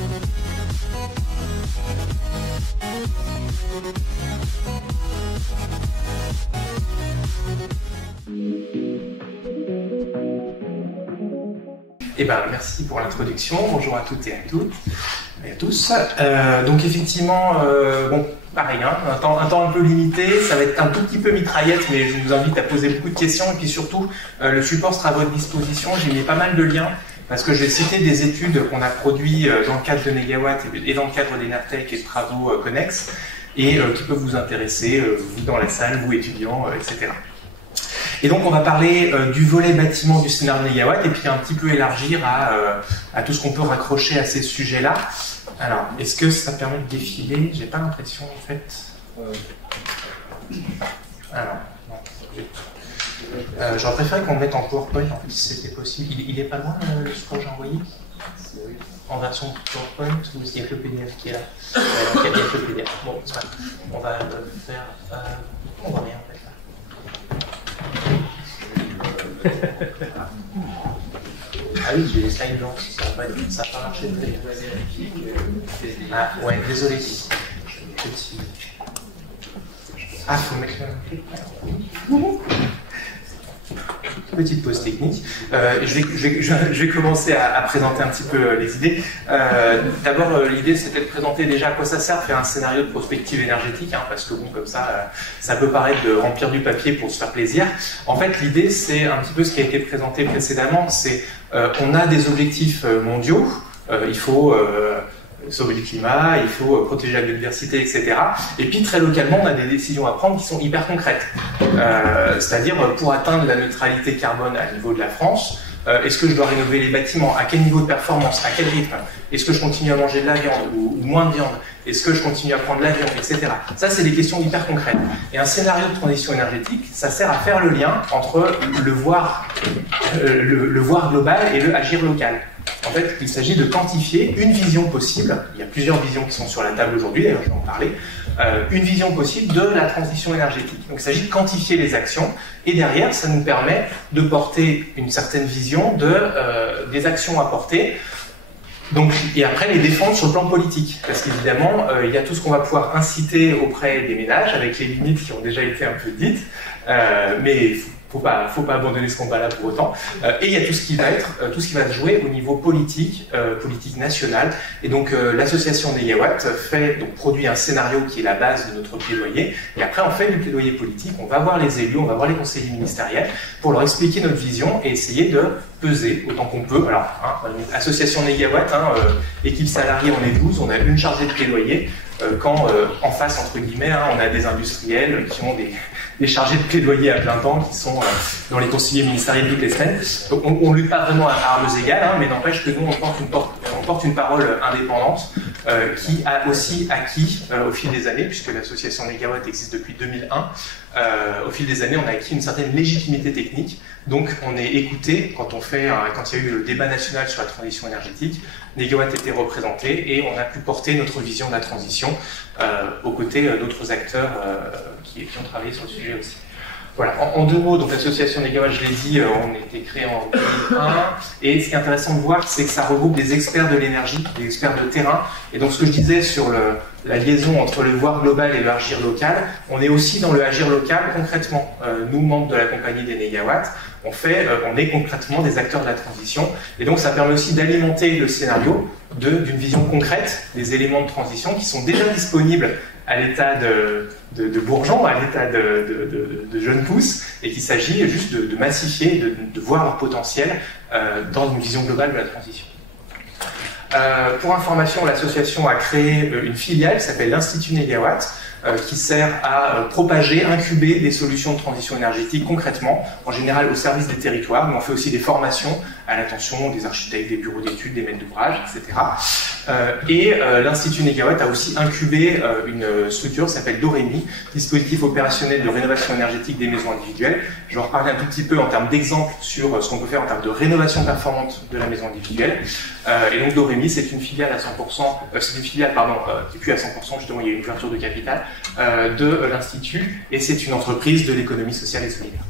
Eh ben, merci pour l'introduction. Bonjour à toutes et à toutes et à tous. Donc effectivement, bon, pareil, hein, un temps un peu limité, ça va être un tout petit peu mitraillette, mais je vous invite à poser beaucoup de questions et puis surtout, le support sera à votre disposition. J'ai mis pas mal de liens parce que je vais citer des études qu'on a produites dans le cadre de Negawatt et dans le cadre d'Enertech et de travaux connexes et qui peuvent vous intéresser, vous dans la salle, vous étudiants, etc. Et donc on va parler du volet bâtiment du scénario Negawatt et puis un petit peu élargir à tout ce qu'on peut raccrocher à ces sujets-là. Alors, est-ce que ça permet de défiler? J'ai pas l'impression en fait. Alors, non. J'aurais préféré qu'on le mette en PowerPoint en fait, si c'était possible. Il est pas loin le support que j'ai envoyé? En version PowerPoint ou est-ce qu'il y a que le PDF qui est là? Il y a que le PDF. Bon, c'est pas grave. On va le faire. On va rien en fait. Ah oui, j'ai les slides blancs, ça n'a pas marché très bien. Ah ouais, désolé. Petit. Ah, faut mettre petite pause technique. Je vais commencer à présenter un petit peu les idées. D'abord, l'idée c'était de présenter déjà à quoi ça sert de faire un scénario de prospective énergétique, hein, parce que bon, comme ça peut paraître de remplir du papier pour se faire plaisir. En fait, l'idée c'est un petit peu ce qui a été présenté précédemment, c'est on a des objectifs mondiaux, il faut sauver le climat, il faut protéger la biodiversité, etc. Et puis très localement, on a des décisions à prendre qui sont hyper concrètes. C'est-à-dire, pour atteindre la neutralité carbone à niveau de la France, est-ce que je dois rénover les bâtiments? À quel niveau de performance? À quel rythme? Est-ce que je continue à manger de la viande ou moins de viande? Est-ce que je continue à prendre l'avion, etc. Ça, c'est des questions hyper concrètes. Et un scénario de transition énergétique, ça sert à faire le lien entre le voir global et le agir local. En fait, il s'agit de quantifier une vision possible, il y a plusieurs visions qui sont sur la table aujourd'hui, d'ailleurs je vais en parler, une vision possible de la transition énergétique. Donc il s'agit de quantifier les actions, et derrière, ça nous permet de porter une certaine vision des actions à porter, donc, et après les défendre sur le plan politique, parce qu'évidemment, il y a tout ce qu'on va pouvoir inciter auprès des ménages, avec les limites qui ont déjà été un peu dites, mais faut pas abandonner ce combat-là pour autant. Et il y a tout ce qui va se jouer au niveau politique, politique nationale. Et donc l'association Negawatt produit un scénario qui est la base de notre plaidoyer. Et après on fait du plaidoyer politique. On va voir les élus, on va voir les conseillers ministériels pour leur expliquer notre vision et essayer de peser autant qu'on peut. Alors, association Negawatt, équipe salariée, on est 12, on a une chargée de plaidoyer. Quand en face, entre guillemets, on a des industriels qui ont des chargés de plaidoyer à plein temps qui sont dans les conseillers ministériels toutes les semaines. Donc on ne lutte pas vraiment à armes égales, mais n'empêche que nous on porte une parole indépendante qui a aussi acquis au fil des années, puisque l'association Negawatt existe depuis 2001, au fil des années on a acquis une certaine légitimité technique, donc on est écouté quand il y a eu le débat national sur la transition énergétique, Negawatt était représenté et on a pu porter notre vision de la transition aux côtés d'autres acteurs qui ont travaillé sur le sujet aussi. Voilà, en deux mots, donc l'association Negawatt, je l'ai dit, on a été créé en 2001, et ce qui est intéressant de voir, c'est que ça regroupe des experts de l'énergie, des experts de terrain, et donc ce que je disais sur la liaison entre le voir global et le agir local, on est aussi dans le agir local concrètement. Nous, membres de la compagnie des Negawatt, on est concrètement des acteurs de la transition, et donc ça permet aussi d'alimenter le scénario d'une vision concrète des éléments de transition qui sont déjà disponibles à l'état de bourgeons, à l'état de jeunes pousses, et qu'il s'agit juste de massifier, de voir leur potentiel dans une vision globale de la transition. Pour information, l'association a créé une filiale qui s'appelle l'Institut Negawatt, qui sert à propager, incuber des solutions de transition énergétique concrètement, en général au service des territoires, mais on fait aussi des formations à l'attention des architectes, des bureaux d'études, des maîtres d'ouvrage, etc. Et l'Institut Negawatt a aussi incubé une structure qui s'appelle Doremi, dispositif opérationnel de rénovation énergétique des maisons individuelles. Je vais en reparler un tout petit peu en termes d'exemples sur ce qu'on peut faire en termes de rénovation performante de la maison individuelle. Et donc Doremi, c'est une filiale à 100%, c'est une filiale, qui est plus à 100%, justement, il y a une ouverture de capital de l'Institut, et c'est une entreprise de l'économie sociale et solidaire.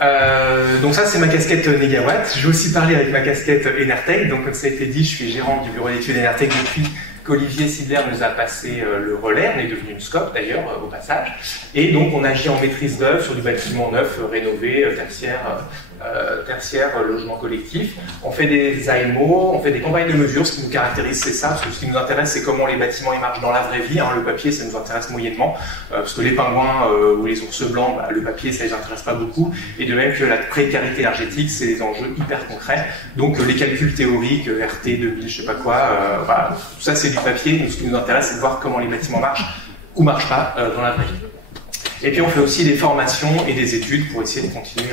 Donc ça, c'est ma casquette Négawatt. Je vais aussi parler avec ma casquette Enertech. Donc comme ça a été dit, je suis gérant du bureau d'études Enertech depuis qu'Olivier Sidler nous a passé le relais. On est devenu une SCOP d'ailleurs, au passage. Et donc on agit en maîtrise d'œuvre sur du bâtiment neuf, rénové, tertiaire, logement collectif. On fait des AMO, on fait des campagnes de mesure. Ce qui nous caractérise, c'est ça, parce que ce qui nous intéresse, c'est comment les bâtiments ils marchent dans la vraie vie. Hein. Le papier, ça nous intéresse moyennement, parce que les pingouins ou les ours blancs, bah, le papier, ça les intéresse pas beaucoup. Et de même que la précarité énergétique, c'est des enjeux hyper concrets. Donc les calculs théoriques, RT, 2000, je sais pas quoi, voilà, tout ça c'est du papier. Donc, ce qui nous intéresse, c'est de voir comment les bâtiments marchent ou marchent pas dans la vraie vie. Et puis on fait aussi des formations et des études pour essayer de continuer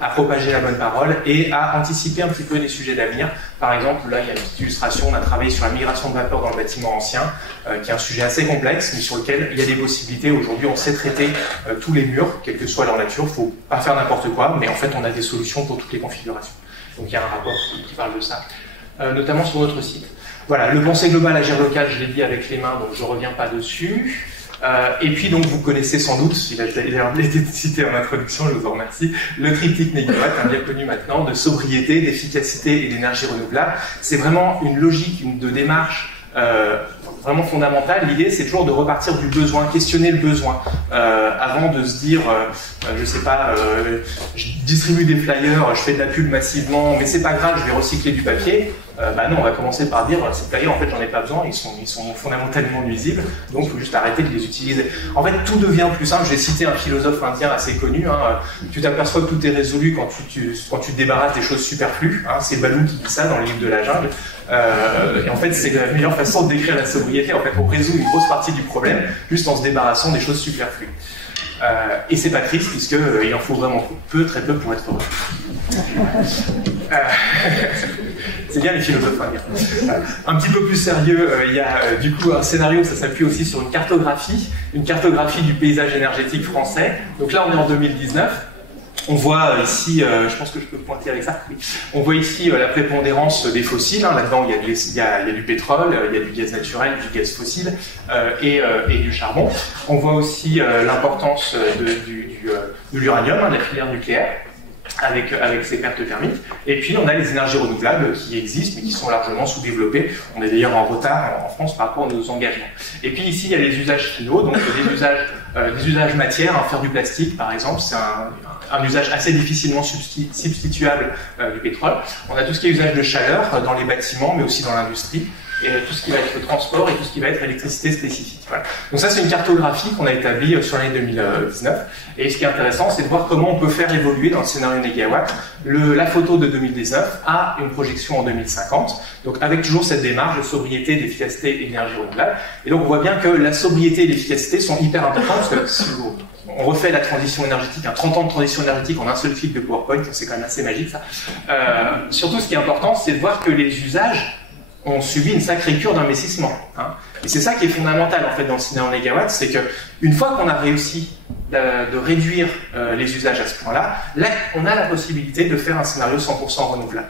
à propager la bonne parole et à anticiper un petit peu des sujets d'avenir. Par exemple, là il y a une petite illustration, on a travaillé sur la migration de vapeur dans le bâtiment ancien, qui est un sujet assez complexe, mais sur lequel il y a des possibilités. Aujourd'hui on sait traiter tous les murs, quelle que soit leur nature, il ne faut pas faire n'importe quoi, mais en fait on a des solutions pour toutes les configurations. Donc il y a un rapport qui parle de ça, notamment sur notre site. Voilà, le pensée global, agir local, je l'ai dit avec les mains, donc je ne reviens pas dessus. Et puis donc vous connaissez sans doute, il a été cité en introduction, je vous en remercie, le triptyque Négawatt, bien connu maintenant, de sobriété, d'efficacité et d'énergie renouvelable. C'est vraiment une logique de démarche vraiment fondamentale. L'idée c'est toujours de repartir du besoin, questionner le besoin, avant de se dire, je sais pas, je distribue des flyers, je fais de la pub massivement, mais c'est pas grave, je vais recycler du papier. Bah non, on va commencer par dire, ces flyers en fait j'en ai pas besoin, ils sont fondamentalement nuisibles, donc il faut juste arrêter de les utiliser. En fait tout devient plus simple. Je vais citer un philosophe indien assez connu, hein, tu t'aperçois que tout est résolu quand tu te débarrasses des choses superflues, hein, c'est Balou qui dit ça dans le livre de la jungle, et en fait c'est la meilleure façon de décrire la sobriété. En fait on résout une grosse partie du problème juste en se débarrassant des choses superflues. Et c'est pas triste puisque il en faut vraiment peu, très peu pour être heureux. C'est bien les philosophes indiens. Un petit peu plus sérieux, il y a du coup un scénario, ça s'appuie aussi sur une cartographie du paysage énergétique français. Donc là on est en 2019. On voit ici, je pense que je peux pointer avec ça, oui. On voit ici la prépondérance des fossiles, hein. Là-dedans il y a du pétrole, il y a du gaz naturel, du gaz fossile et du charbon. On voit aussi l'importance de l'uranium, hein, de la filière nucléaire, avec ses pertes thermiques. Et puis on a les énergies renouvelables qui existent mais qui sont largement sous-développées. On est d'ailleurs en retard en France par rapport à nos engagements. Et puis ici il y a les usages finaux, donc des usages matières, hein, faire du plastique par exemple, c'est un usage assez difficilement substituable du pétrole. On a tout ce qui est usage de chaleur dans les bâtiments mais aussi dans l'industrie, et tout ce qui va être transport et tout ce qui va être électricité spécifique. Voilà. Donc ça c'est une cartographie qu'on a établie sur l'année 2019, et ce qui est intéressant c'est de voir comment on peut faire évoluer dans le scénario Négawatt. La photo de 2019 a une projection en 2050, donc avec toujours cette démarche de sobriété, d'efficacité et d'énergie renouvelable. Et donc on voit bien que la sobriété et l'efficacité sont hyper importantes, parce que si on refait la transition énergétique, 30 ans de transition énergétique en un seul clic de PowerPoint, c'est quand même assez magique ça. Surtout ce qui est important c'est de voir que les usages ont subi une sacrée cure d'investissement. Hein. Et c'est ça qui est fondamental en fait dans le scénario Négawatt, c'est qu'une fois qu'on a réussi de réduire les usages à ce point-là, là on a la possibilité de faire un scénario 100% renouvelable.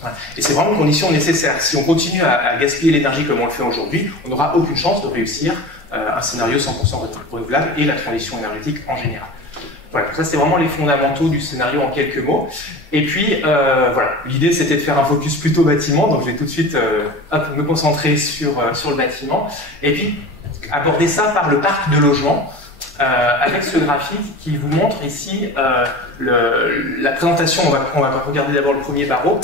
Voilà. Et c'est vraiment une condition nécessaire. Si on continue à gaspiller l'énergie comme on le fait aujourd'hui, on n'aura aucune chance de réussir un scénario 100% renouvelable et la transition énergétique en général. Voilà, ça c'est vraiment les fondamentaux du scénario en quelques mots. Et puis voilà, l'idée c'était de faire un focus plutôt bâtiment, donc je vais tout de suite me concentrer sur le bâtiment, et puis aborder ça par le parc de logement, avec ce graphique qui vous montre ici la présentation. On va regarder d'abord le premier barreau,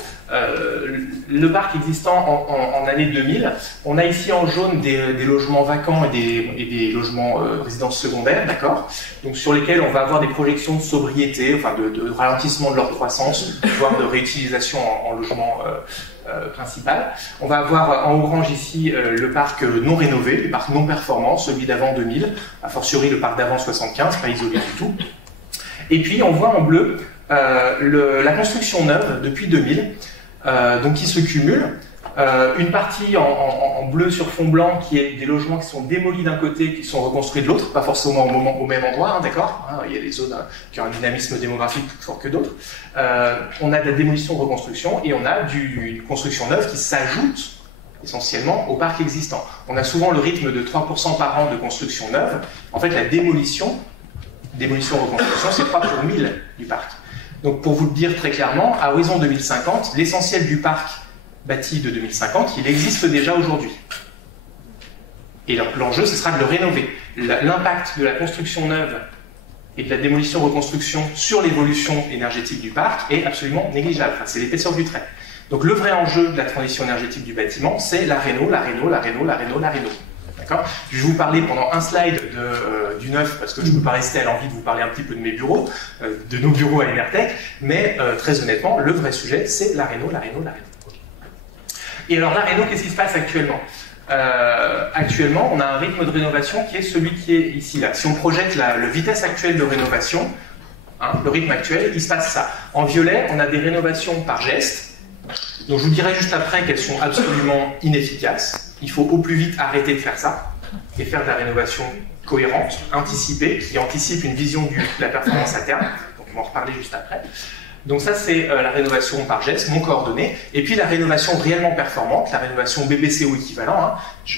le parc existant en année 2000. On a ici en jaune des logements vacants et des logements résidences secondaires, d'accord, donc sur lesquels on va avoir des projections de sobriété, enfin de ralentissement de leur croissance, voire de réutilisation en logement principal. On va avoir en orange ici le parc non rénové, le parc non performant, celui d'avant 2000, a fortiori le parc d'avant 75, pas isolé du tout. Et puis on voit en bleu la construction neuve depuis 2000, donc qui se cumule. Une partie en bleu sur fond blanc qui est des logements qui sont démolis d'un côté, qui sont reconstruits de l'autre, pas forcément au même endroit, hein, d'accord, hein, il y a des zones qui ont un dynamisme démographique plus fort que d'autres. On a de la démolition reconstruction et on a une construction neuve qui s'ajoute essentiellement au parc existant. On a souvent le rythme de 3% par an de construction neuve. En fait la démolition reconstruction c'est 3 pour 1000 du parc. Donc pour vous le dire très clairement, à horizon 2050, l'essentiel du parc bâti de 2050, il existe déjà aujourd'hui. Et l'enjeu, ce sera de le rénover. L'impact de la construction neuve et de la démolition-reconstruction sur l'évolution énergétique du parc est absolument négligeable. Enfin, c'est l'épaisseur du trait. Donc le vrai enjeu de la transition énergétique du bâtiment, c'est la réno, la réno, la réno, la réno, la réno. D'accord ? Je vais vous parler pendant un slide du neuf, parce que je ne peux pas rester à l'envie de vous parler un petit peu de mes bureaux, de nos bureaux à Enertech, mais très honnêtement, le vrai sujet, c'est la réno, la réno, la réno. Et alors la réno, qu'est-ce qui se passe actuellement ? Actuellement, on a un rythme de rénovation qui est celui qui est ici, là. Si on projette la vitesse actuelle de rénovation, hein, le rythme actuel, il se passe ça. En violet, on a des rénovations par geste. Donc je vous dirai juste après qu'elles sont absolument inefficaces. Il faut au plus vite arrêter de faire ça et faire de la rénovation cohérente, anticipée, qui anticipe une vision de la performance à terme. Donc on va en reparler juste après. Donc ça, c'est la rénovation par geste, mon coordonné. Et puis la rénovation réellement performante, la rénovation BBC ou équivalent. Hein.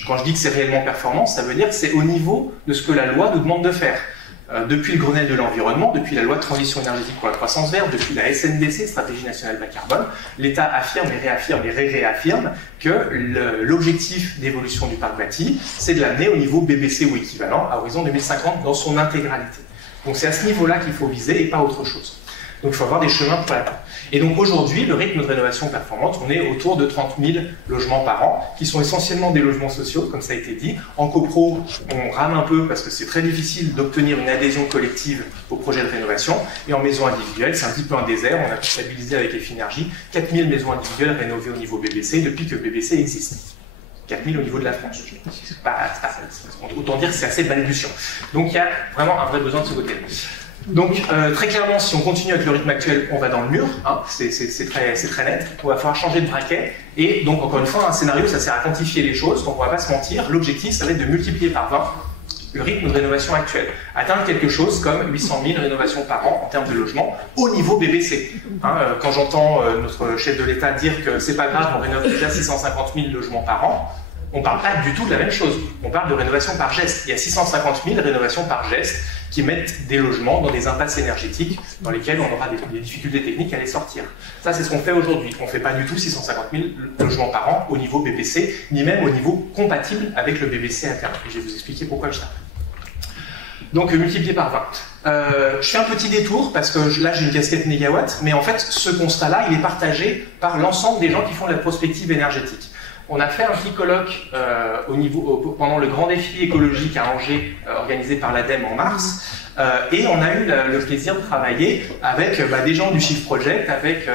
Quand je dis que c'est réellement performant, ça veut dire que c'est au niveau de ce que la loi nous demande de faire. Depuis le Grenelle de l'environnement, depuis la loi de transition énergétique pour la croissance verte, depuis la SNBC, Stratégie nationale bas carbone, l'État affirme et réaffirme et réaffirme que l'objectif d'évolution du parc bâti, c'est de l'amener au niveau BBC ou équivalent à horizon 2050 dans son intégralité. Donc c'est à ce niveau-là qu'il faut viser et pas autre chose. Donc il faut avoir des chemins pour l'atteindre. Et donc aujourd'hui, le rythme de rénovation performante, on est autour de 30 000 logements par an, qui sont essentiellement des logements sociaux, comme ça a été dit. En copro, on rame un peu parce que c'est très difficile d'obtenir une adhésion collective au projet de rénovation. Et en maison individuelle, c'est un petit peu un désert. On a comptabilisé avec Effinergie 4 000 maisons individuelles rénovées au niveau BBC depuis que BBC existe. 4 000 au niveau de la France. Autant dire que c'est assez balbutiant. Donc il y a vraiment un vrai besoin de ce côté-là. Donc, très clairement, si on continue avec le rythme actuel, on va dans le mur, hein, c'est très net. On va falloir changer de braquet. Et donc, encore une fois, un scénario, ça sert à quantifier les choses, donc on ne va pas se mentir. L'objectif, ça va être de multiplier par 20 le rythme de rénovation actuel. Atteindre quelque chose comme 800 000 rénovations par an en termes de logement au niveau BBC. Hein, quand j'entends notre chef de l'État dire que c'est pas grave, on rénove déjà 650 000 logements par an, on ne parle pas du tout de la même chose. On parle de rénovation par geste. Il y a 650 000 rénovations par geste qui mettent des logements dans des impasses énergétiques dans lesquelles on aura des difficultés techniques à les sortir. Ça, c'est ce qu'on fait aujourd'hui. On ne fait pas du tout 650 000 logements par an au niveau BBC, ni même au niveau compatible avec le BBC à terme. Et je vais vous expliquer pourquoi je dis ça. Donc, multiplié par 20. Je fais un petit détour parce que là, j'ai une casquette négawatt, mais en fait, ce constat-là, il est partagé par l'ensemble des gens qui font de la prospective énergétique. On a fait un petit colloque pendant le grand défi écologique à Angers, organisé par l'ADEME en mars, et on a eu le plaisir de travailler avec des gens du Shift Project, avec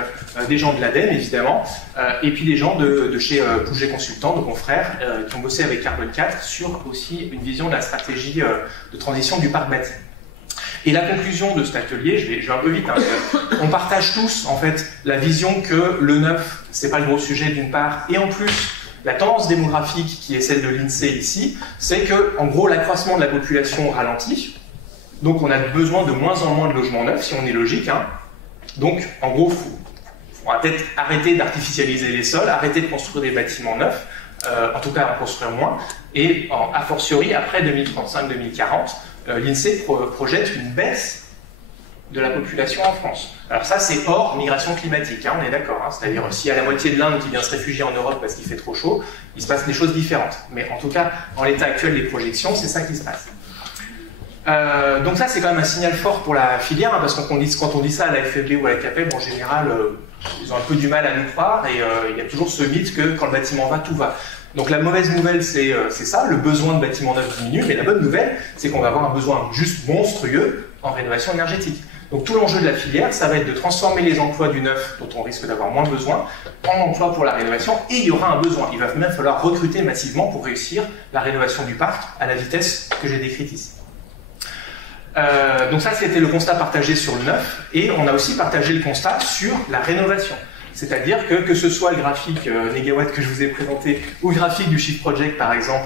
des gens de l'ADEME évidemment, et puis des gens de chez Pouget Consultants, nos confrères, qui ont bossé avec Carbone 4 sur aussi une vision de la stratégie de transition du parc bâti. Et la conclusion de cet atelier, je vais un peu vite, hein, on partage tous en fait la vision que le neuf, c'est pas le gros sujet d'une part, et en plus, la tendance démographique qui est celle de l'INSEE ici, c'est que, en gros, l'accroissement de la population ralentit, donc on a besoin de moins en moins de logements neufs, si on est logique, hein. Donc, en gros, on va peut-être arrêter d'artificialiser les sols, arrêter de construire des bâtiments neufs, en tout cas en construire moins, et a fortiori, après 2035-2040, l'INSEE projette une baisse de la population en France. Alors ça, c'est hors migration climatique, hein, on est d'accord. Hein, c'est-à-dire, s'il y a la moitié de l'Inde qui vient se réfugier en Europe parce qu'il fait trop chaud, il se passe des choses différentes. Mais en tout cas, en l'état actuel des projections, c'est ça qui se passe. Donc ça, c'est quand même un signal fort pour la filière, hein, parce que quand on dit ça à la FFB ou à la CAPEB, en général, ils ont un peu du mal à nous croire, et il y a toujours ce mythe que quand le bâtiment va, tout va. Donc la mauvaise nouvelle, c'est ça, le besoin de bâtiments neufs diminue, mais la bonne nouvelle, c'est qu'on va avoir un besoin juste monstrueux en rénovation énergétique. Donc tout l'enjeu de la filière, ça va être de transformer les emplois du neuf, dont on risque d'avoir moins besoin, en emplois pour la rénovation, et il y aura un besoin. Il va même falloir recruter massivement pour réussir la rénovation du parc à la vitesse que j'ai décrite ici. Donc ça, c'était le constat partagé sur le neuf, et on a aussi partagé le constat sur la rénovation. C'est-à-dire que ce soit le graphique négawatt que je vous ai présenté, ou le graphique du Shift Project par exemple,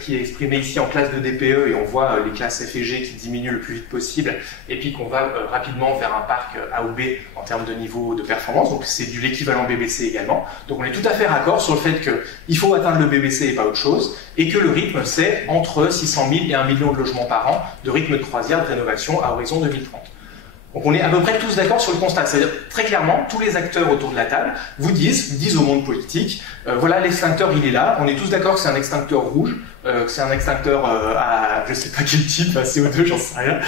qui est exprimé ici en classe de DPE, et on voit les classes F et G qui diminuent le plus vite possible, et puis qu'on va rapidement vers un parc A ou B en termes de niveau de performance, donc c'est du l'équivalent BBC également. Donc on est tout à fait raccord sur le fait qu'il faut atteindre le BBC et pas autre chose, et que le rythme c'est entre 600 000 et 1 million de logements par an de rythme de croisière de rénovation à horizon 2030. Donc on est à peu près tous d'accord sur le constat. C'est-à-dire, très clairement, tous les acteurs autour de la table vous disent au monde politique, voilà, l'extincteur, il est là, on est tous d'accord que c'est un extincteur rouge, que c'est un extincteur à, je sais pas quel type, à CO2, j'en sais rien,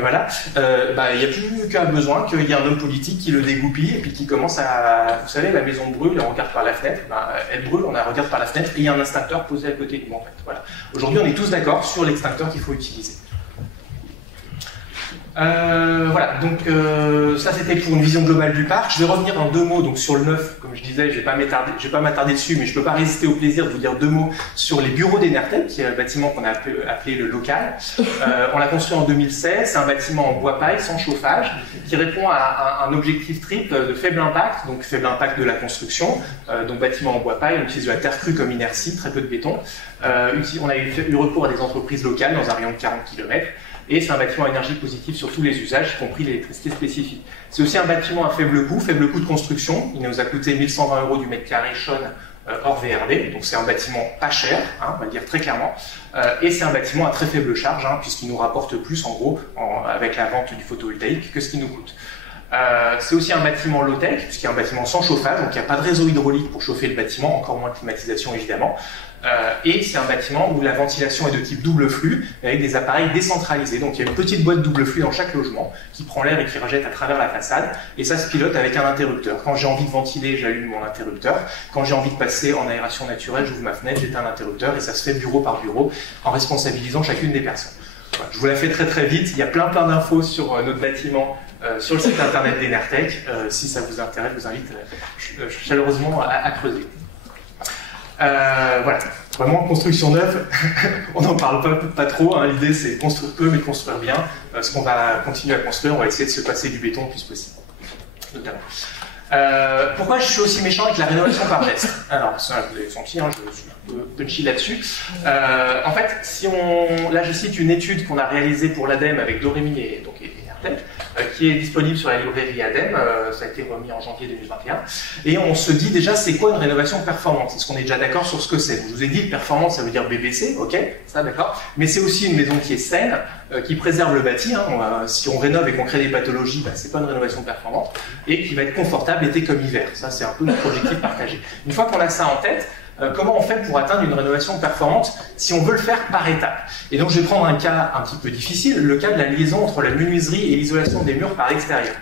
voilà. Il n'y a plus qu'un besoin qu'il y ait un homme politique qui le dégoupille et puis qui commence à, vous savez, la maison brûle, on regarde par la fenêtre, elle brûle, on la regarde par la fenêtre et il y a un extincteur posé à côté de nous, en fait. Voilà. Aujourd'hui, on est tous d'accord sur l'extincteur qu'il faut utiliser. Voilà, donc ça c'était pour une vision globale du parc. Je vais revenir en 2 mots donc sur le neuf, comme je disais, je vais pas m'attarder dessus, mais je peux pas résister au plaisir de vous dire 2 mots sur les bureaux d'Enertech, qui est un bâtiment qu'on a appelé le local. On l'a construit en 2016, c'est un bâtiment en bois paille, sans chauffage, qui répond à un objectif triple de faible impact, donc faible impact de la construction, donc bâtiment en bois paille, on utilise de la terre crue comme inertie, très peu de béton. On a eu recours à des entreprises locales dans un rayon de 40 km. Et c'est un bâtiment à énergie positive sur tous les usages, y compris l'électricité spécifique. C'est aussi un bâtiment à faible coût de construction. Il nous a coûté 1120 € du mètre carré Sean hors VRD, donc c'est un bâtiment pas cher, hein, on va le dire très clairement. Et c'est un bâtiment à très faible charge, hein, puisqu'il nous rapporte plus en gros avec la vente du photovoltaïque que ce qu'il nous coûte. C'est aussi un bâtiment low-tech, puisqu'il y a un bâtiment sans chauffage, donc il n'y a pas de réseau hydraulique pour chauffer le bâtiment, encore moins de climatisation évidemment. Et c'est un bâtiment où la ventilation est de type double flux, avec des appareils décentralisés. Donc il y a une petite boîte double flux dans chaque logement, qui prend l'air et qui rejette à travers la façade, et ça se pilote avec un interrupteur. Quand j'ai envie de ventiler, j'allume mon interrupteur. Quand j'ai envie de passer en aération naturelle, j'ouvre ma fenêtre, j'éteins l'interrupteur, et ça se fait bureau par bureau, en responsabilisant chacune des personnes. Voilà, je vous la fais très très vite, il y a plein d'infos sur notre bâtiment, sur le site internet d'Enertech. Si ça vous intéresse, je vous invite chaleureusement à creuser. Voilà, vraiment construction neuve, on n'en parle pas trop, hein. L'idée c'est construire peu mais construire bien. Ce qu'on va continuer à construire, on va essayer de se passer du béton le plus possible, notamment. Pourquoi je suis aussi méchant avec la rénovation par geste? Alors, ça, vous avez senti, hein, je suis un peu punchy là-dessus. En fait, là je cite une étude qu'on a réalisée pour l'ADEME avec Dorémy et Enertech, qui est disponible sur la librairie ADEME, ça a été remis en janvier 2021, et on se dit déjà c'est quoi une rénovation performante? Est-ce qu'on est déjà d'accord sur ce que c'est? Je vous ai dit, performante ça veut dire BBC, ok, ça d'accord, mais c'est aussi une maison qui est saine, qui préserve le bâti, hein. Si on rénove et qu'on crée des pathologies, c'est pas une rénovation performante, et qui va être confortable été comme hiver, ça c'est un peu notre objectif partagé. Une fois qu'on a ça en tête, comment on fait pour atteindre une rénovation performante si on veut le faire par étapes? Et donc je vais prendre un cas un petit peu difficile, le cas de la liaison entre la menuiserie et l'isolation des murs par l'extérieur.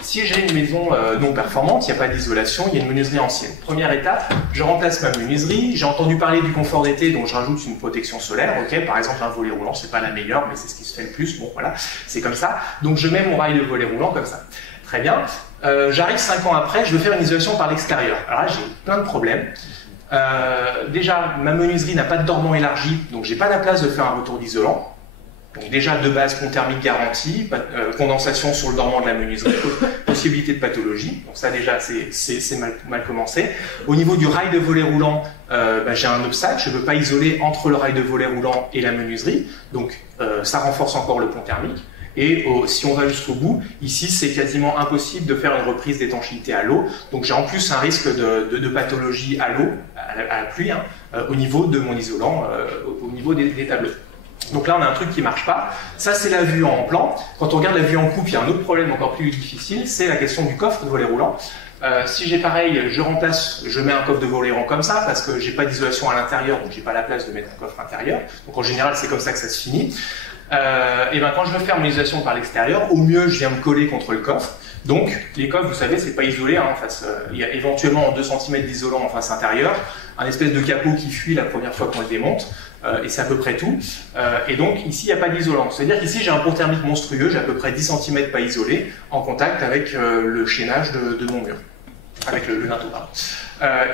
Si j'ai une maison non performante, il n'y a pas d'isolation, il y a une menuiserie ancienne. Première étape, je remplace ma menuiserie, j'ai entendu parler du confort d'été, donc je rajoute une protection solaire, ok, par exemple un volet roulant, c'est pas la meilleure, mais c'est ce qui se fait le plus, bon voilà, c'est comme ça. Donc je mets mon rail de volet roulant comme ça. Très bien, j'arrive 5 ans après, je veux faire une isolation par l'extérieur. Alors là, j'ai plein de problèmes. Déjà, ma menuiserie n'a pas de dormant élargi, donc j'ai pas la place de faire un retour d'isolant. Donc déjà, de base, pont thermique garanti, condensation sur le dormant de la menuiserie, possibilité de pathologie. Donc ça déjà, c'est mal commencé. Au niveau du rail de volet roulant, j'ai un obstacle, je ne peux pas isoler entre le rail de volet roulant et la menuiserie, donc ça renforce encore le pont thermique. Et si on va jusqu'au bout, ici c'est quasiment impossible de faire une reprise d'étanchéité à l'eau. Donc j'ai en plus un risque de pathologie à l'eau, à la pluie, hein, au niveau de mon isolant, au niveau des tableaux. Donc là on a un truc qui ne marche pas. Ça c'est la vue en plan. Quand on regarde la vue en coupe, il y a un autre problème encore plus difficile, c'est la question du coffre de volet roulant. Si j'ai pareil, je mets un coffre de volet roulant comme ça parce que j'ai pas d'isolation à l'intérieur, donc j'ai pas la place de mettre un coffre intérieur. Donc en général c'est comme ça que ça se finit. Et quand je veux faire mon isolation par l'extérieur, au mieux je viens me coller contre le coffre. Donc les coffres, vous savez, c'est pas isolé, hein, en face. Il y a éventuellement 2 cm d'isolant en face intérieure, un espèce de capot qui fuit la première fois qu'on le démonte, et c'est à peu près tout. Et donc ici il n'y a pas d'isolant. C'est-à-dire qu'ici j'ai un pont thermique monstrueux, j'ai à peu près 10 cm pas isolé, en contact avec le chaînage de mon mur, avec le linteau.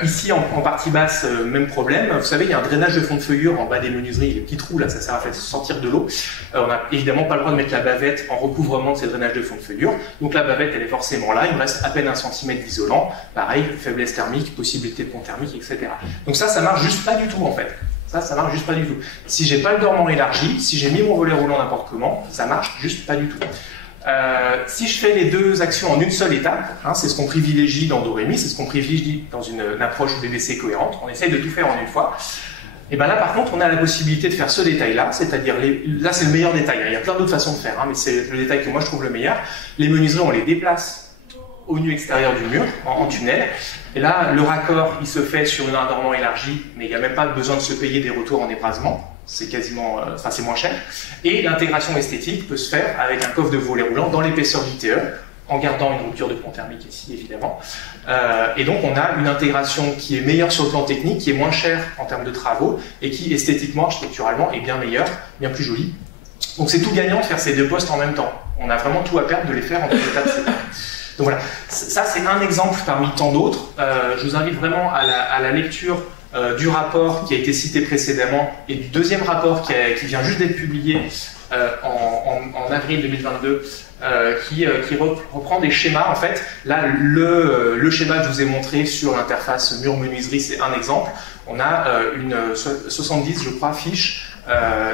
Ici, en partie basse, même problème. Vous savez, il y a un drainage de fond de feuillure en bas des menuiseries, les petits trous, là, ça sert à faire sortir de l'eau. On n'a évidemment pas le droit de mettre la bavette en recouvrement de ces drainages de fond de feuillure. Donc la bavette, elle est forcément là. Il me reste à peine 1 cm d'isolant. Pareil, faiblesse thermique, possibilité de pont thermique, etc. Donc ça marche juste pas du tout, en fait. Ça marche juste pas du tout. Si j'ai pas le dormant élargi, si j'ai mis mon volet roulant n'importe comment, ça marche juste pas du tout. Si je fais les 2 actions en une seule étape, hein, c'est ce qu'on privilégie dans Dorémy, c'est ce qu'on privilégie dans une approche BBC cohérente, on essaye de tout faire en une fois. Et bien là, par contre, on a la possibilité de faire ce détail-là, c'est-à-dire, là c'est le meilleur détail, il y a plein d'autres façons de faire, hein, mais c'est le détail que moi je trouve le meilleur. Les menuiseries, on les déplace au nu extérieur du mur, en tunnel, et là, le raccord, il se fait sur un dormant élargi, mais il n'y a même pas besoin de se payer des retours en ébrasement, c'est quasiment, enfin c'est moins cher, et l'intégration esthétique peut se faire avec un coffre de volet roulant dans l'épaisseur du TE, en gardant une rupture de pont thermique ici, évidemment. Et donc, on a une intégration qui est meilleure sur le plan technique, qui est moins chère en termes de travaux, et qui, esthétiquement, architecturalement, est bien meilleure, bien plus jolie. Donc, c'est tout gagnant de faire ces deux postes en même temps. On a vraiment tout à perdre de les faire en deux étapes séparées. Donc voilà, ça c'est un exemple parmi tant d'autres. Je vous invite vraiment à la lecture du rapport qui a été cité précédemment, et du deuxième rapport qui vient juste d'être publié en avril 2022, qui reprend des schémas. En fait, là, le schéma que je vous ai montré sur l'interface mur-menuiserie, c'est un exemple. On a une 70, je crois, fiches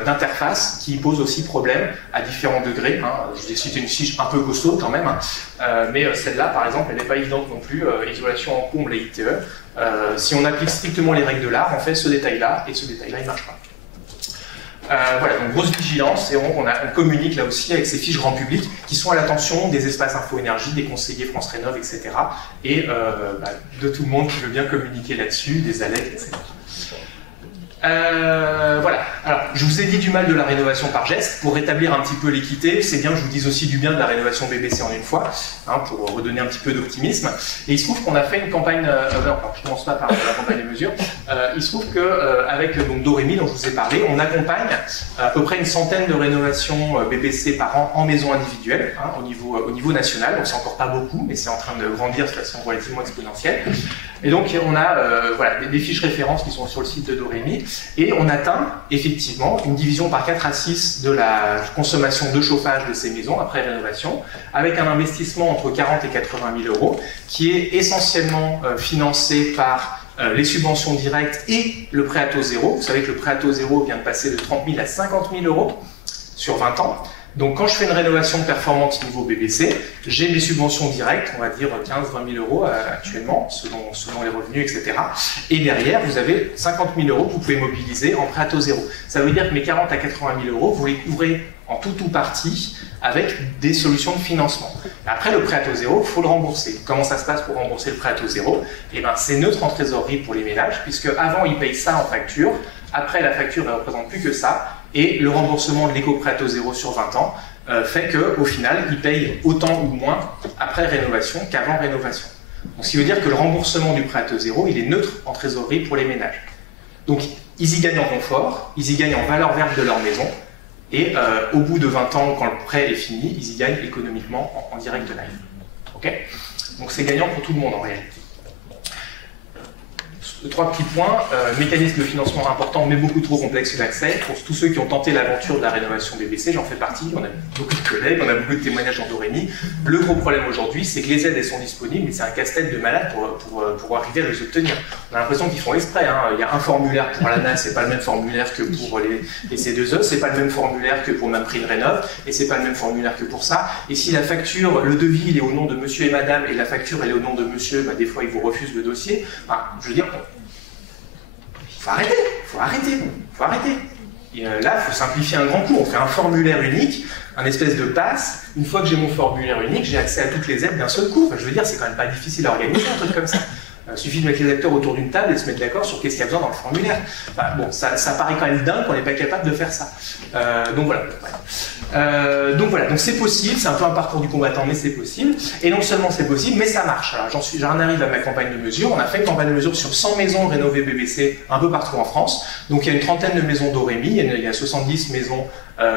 d'interface qui posent aussi problème à différents degrés. Hein. Je vous ai cité une fiche un peu costaud quand même, hein. Mais celle-là, par exemple, elle n'est pas évidente non plus. Isolation en comble et ITE. Si on applique strictement les règles de l'art, on fait ce détail-là, et ce détail-là, il ne marche pas. Voilà, donc grosse vigilance, et on communique là aussi avec ces fiches grand public qui sont à l'attention des espaces info-énergie, des conseillers France Rénov', etc. Et de tout le monde qui veut bien communiquer là-dessus, des ALEC, etc. Voilà, alors je vous ai dit du mal de la rénovation par geste. Pour rétablir un petit peu l'équité, c'est bien que je vous dise aussi du bien de la rénovation BBC en une fois, hein, pour redonner un petit peu d'optimisme. Et il se trouve qu'on a fait une campagne, non, je commence pas par la campagne des mesures, il se trouve qu'avec Dorémy, dont je vous ai parlé, on accompagne à peu près une centaine de rénovations BBC par an en maison individuelle, hein, au niveau national. Donc c'est encore pas beaucoup, mais c'est en train de grandir de façon relativement exponentielle. Et donc on a voilà, des fiches références qui sont sur le site de Dorémy, et on atteint effectivement une division par 4 à 6 de la consommation de chauffage de ces maisons après rénovation, avec un investissement entre 40 et 80 000 euros, qui est essentiellement financé par les subventions directes et le prêt à taux zéro. Vous savez que le prêt à taux zéro vient de passer de 30 000 à 50 000 euros sur 20 ans. Donc quand je fais une rénovation performante niveau BBC, j'ai mes subventions directes, on va dire 15-20 000 euros actuellement, selon les revenus, etc. Et derrière, vous avez 50 000 euros que vous pouvez mobiliser en prêt à taux zéro. Ça veut dire que mes 40 à 80 000 euros, vous les couvrez en tout ou partie avec des solutions de financement. Après, le prêt à taux zéro, il faut le rembourser. Comment ça se passe pour rembourser le prêt à taux zéro? Eh bien, c'est neutre en trésorerie pour les ménages, puisque avant ils payent ça en facture, après la facture ne représente plus que ça, et le remboursement de l'éco-prêt à taux zéro sur 20 ans fait qu'au final, ils payent autant ou moins après rénovation qu'avant rénovation. Donc, ce qui veut dire que le remboursement du prêt à taux zéro, il est neutre en trésorerie pour les ménages. Donc, ils y gagnent en confort, ils y gagnent en valeur verte de leur maison, et au bout de 20 ans, quand le prêt est fini, ils y gagnent économiquement en direct de live. Okay, donc, c'est gagnant pour tout le monde en réalité. 3 petits points, mécanisme de financement important mais beaucoup trop complexe d'accès. Pour tous ceux qui ont tenté l'aventure de la rénovation BBC, j'en fais partie, on a beaucoup de collègues, on a beaucoup de témoignages dans Dorémy. Le gros problème aujourd'hui, c'est que les aides elles sont disponibles, mais c'est un casse-tête de malade pour arriver à les obtenir. On a l'impression qu'ils font exprès, hein. Il y a un formulaire pour l'ANA, c'est pas le même formulaire que pour les C2E, c'est pas le même formulaire que pour MaPrimeRénov', et c'est pas le même formulaire que pour ça. Et si la facture, le devis, il est au nom de monsieur et madame, et la facture, elle est au nom de monsieur, bah, des fois, ils vous refusent le dossier. Enfin, je veux dire, faut arrêter. Et là, il faut simplifier un grand coup. On fait un formulaire unique, un espèce de passe. Une fois que j'ai mon formulaire unique, j'ai accès à toutes les aides d'un seul coup. Enfin, je veux dire, c'est quand même pas difficile à organiser un truc comme ça. Il suffit de mettre les acteurs autour d'une table et de se mettre d'accord sur qu'est-ce qu'il y a besoin dans le formulaire. Enfin, bon, ça paraît quand même dingue qu'on n'est pas capable de faire ça. Donc voilà. Donc c'est possible, c'est un peu un parcours du combattant, mais c'est possible. Et non seulement c'est possible, mais ça marche. Alors j'en arrive à ma campagne de mesure. On a fait une campagne de mesure sur 100 maisons rénovées BBC un peu partout en France. Donc il y a une trentaine de maisons Dorémy, il y a 70 maisons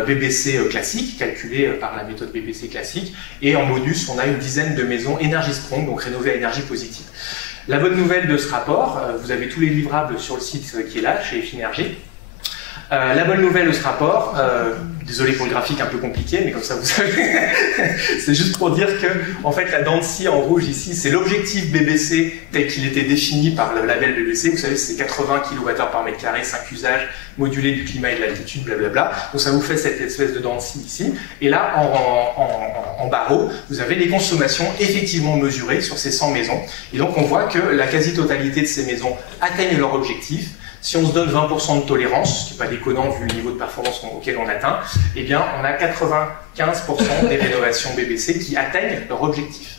BBC classiques, calculées par la méthode BBC classique. Et en bonus, on a une dizaine de maisons Energy Strong, donc rénovées à énergie positive. La bonne nouvelle de ce rapport, vous avez tous les livrables sur le site qui est là, chez Finergie. La bonne nouvelle de ce rapport, désolé pour le graphique un peu compliqué, mais comme ça vous savez, c'est juste pour dire que en fait, la dent de scie en rouge ici, c'est l'objectif BBC tel qu'il était défini par le label BBC. Vous savez, c'est 80 kWh par mètre carré, 5 usages, modulé du climat et de l'altitude, blablabla. Donc ça vous fait cette espèce de dent de scie ici. Et là, en barreau, vous avez les consommations effectivement mesurées sur ces 100 maisons. Et donc on voit que la quasi-totalité de ces maisons atteignent leur objectif. Si on se donne 20% de tolérance, ce qui n'est pas déconnant vu le niveau de performance auquel on atteint, eh bien on a 95% des rénovations BBC qui atteignent leur objectif.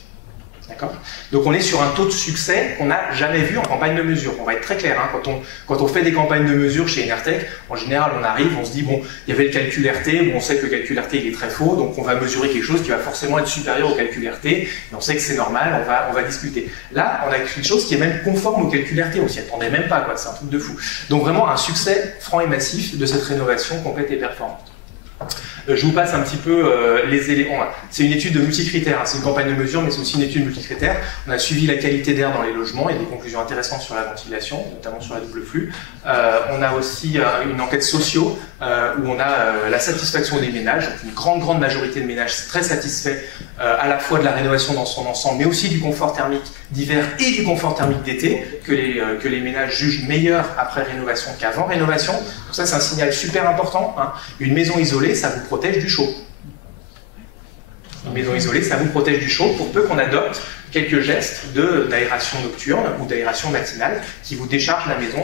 D'accord ? Donc on est sur un taux de succès qu'on n'a jamais vu en campagne de mesure. On va être très clair, hein, quand on fait des campagnes de mesure chez Enertech, en général on arrive, on se dit bon, il y avait le calcul RT, bon, on sait que le calcul RT il est très faux, donc on va mesurer quelque chose qui va forcément être supérieur au calcul RT, et on sait que c'est normal, on va discuter. Là, on a quelque chose qui est même conforme au calcul RT, on s'y attendait même pas, quoi, c'est un truc de fou. Donc vraiment un succès franc et massif de cette rénovation complète et performante. Je vous passe un petit peu les éléments. C'est une étude de multicritères, hein. C'est une campagne de mesure, mais c'est aussi une étude multicritère. On a suivi la qualité d'air dans les logements et des conclusions intéressantes sur la ventilation, notamment sur la double flux. On a aussi une enquête socio où on a la satisfaction des ménages. Une grande majorité de ménages très satisfaits à la fois de la rénovation dans son ensemble, mais aussi du confort thermique d'hiver et du confort thermique d'été, que les ménages jugent meilleur après rénovation qu'avant rénovation. Donc ça, c'est un signal super important, hein. Une maison isolée, ça vous protège du chaud. Une maison isolée, ça vous protège du chaud pour peu qu'on adopte quelques gestes d'aération nocturne ou d'aération matinale qui vous déchargent la maison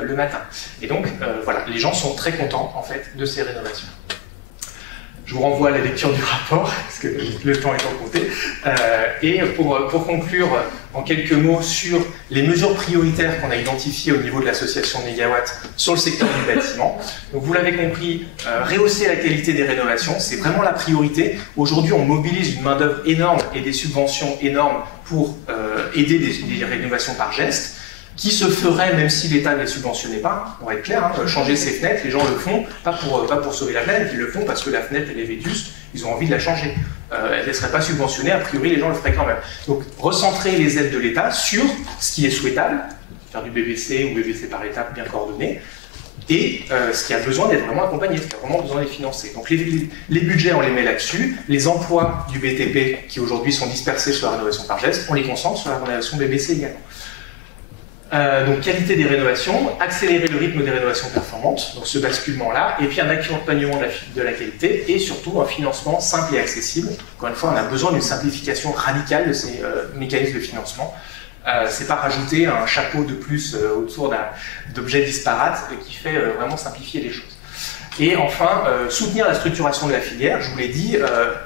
le matin. Et donc, voilà, les gens sont très contents, en fait, de ces rénovations. Je vous renvoie à la lecture du rapport, parce que le temps étant compté. Et pour conclure en quelques mots sur les mesures prioritaires qu'on a identifiées au niveau de l'association Mégawatts sur le secteur du bâtiment. Donc vous l'avez compris, rehausser la qualité des rénovations, c'est vraiment la priorité. Aujourd'hui, on mobilise une main-d'œuvre énorme et des subventions énormes pour aider des rénovations par geste, qui se ferait même si l'État ne les subventionnait pas. On va être clair, hein, changer ses fenêtres, les gens le font, pas pour sauver la planète, ils le font parce que la fenêtre elle est vétuste, ils ont envie de la changer. Elle ne serait pas subventionnée, a priori les gens le feraient quand même. Donc recentrer les aides de l'État sur ce qui est souhaitable, faire du BBC ou BBC par étapes bien coordonné, et ce qui a besoin d'être vraiment accompagné, ce qui a vraiment besoin d'être financé. Donc les budgets, on les met là-dessus, les emplois du BTP qui aujourd'hui sont dispersés sur la rénovation par geste, on les concentre sur la rénovation BBC également. Donc qualité des rénovations, accélérer le rythme des rénovations performantes, donc ce basculement-là, et puis un accompagnement de la qualité, et surtout un financement simple et accessible. Encore une fois, on a besoin d'une simplification radicale de ces mécanismes de financement. C'est pas rajouter un chapeau de plus autour d'objets disparates qui fait vraiment simplifier les choses. Et enfin, soutenir la structuration de la filière, je vous l'ai dit,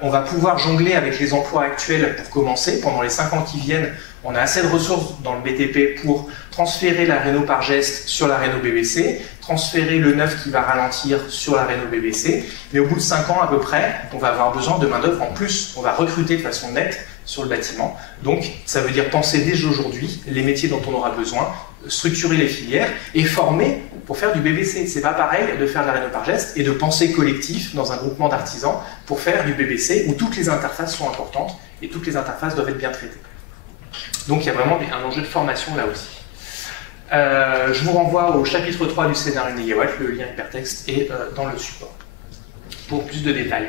on va pouvoir jongler avec les emplois actuels pour commencer. Pendant les 5 ans qui viennent, on a assez de ressources dans le BTP pour transférer la réno par geste sur la réno BBC, transférer le neuf qui va ralentir sur la réno BBC, mais au bout de 5 ans à peu près, on va avoir besoin de main-d'œuvre en plus, on va recruter de façon nette sur le bâtiment. Donc ça veut dire penser dès aujourd'hui les métiers dont on aura besoin, structurer les filières et former pour faire du BBC. C'est pas pareil de faire de la réno par geste et de penser collectif dans un groupement d'artisans pour faire du BBC où toutes les interfaces sont importantes et toutes les interfaces doivent être bien traitées. Donc il y a vraiment un enjeu de formation là aussi. Je vous renvoie au chapitre 3 du scénario Négawatt, le lien hypertexte est dans le support, pour plus de détails.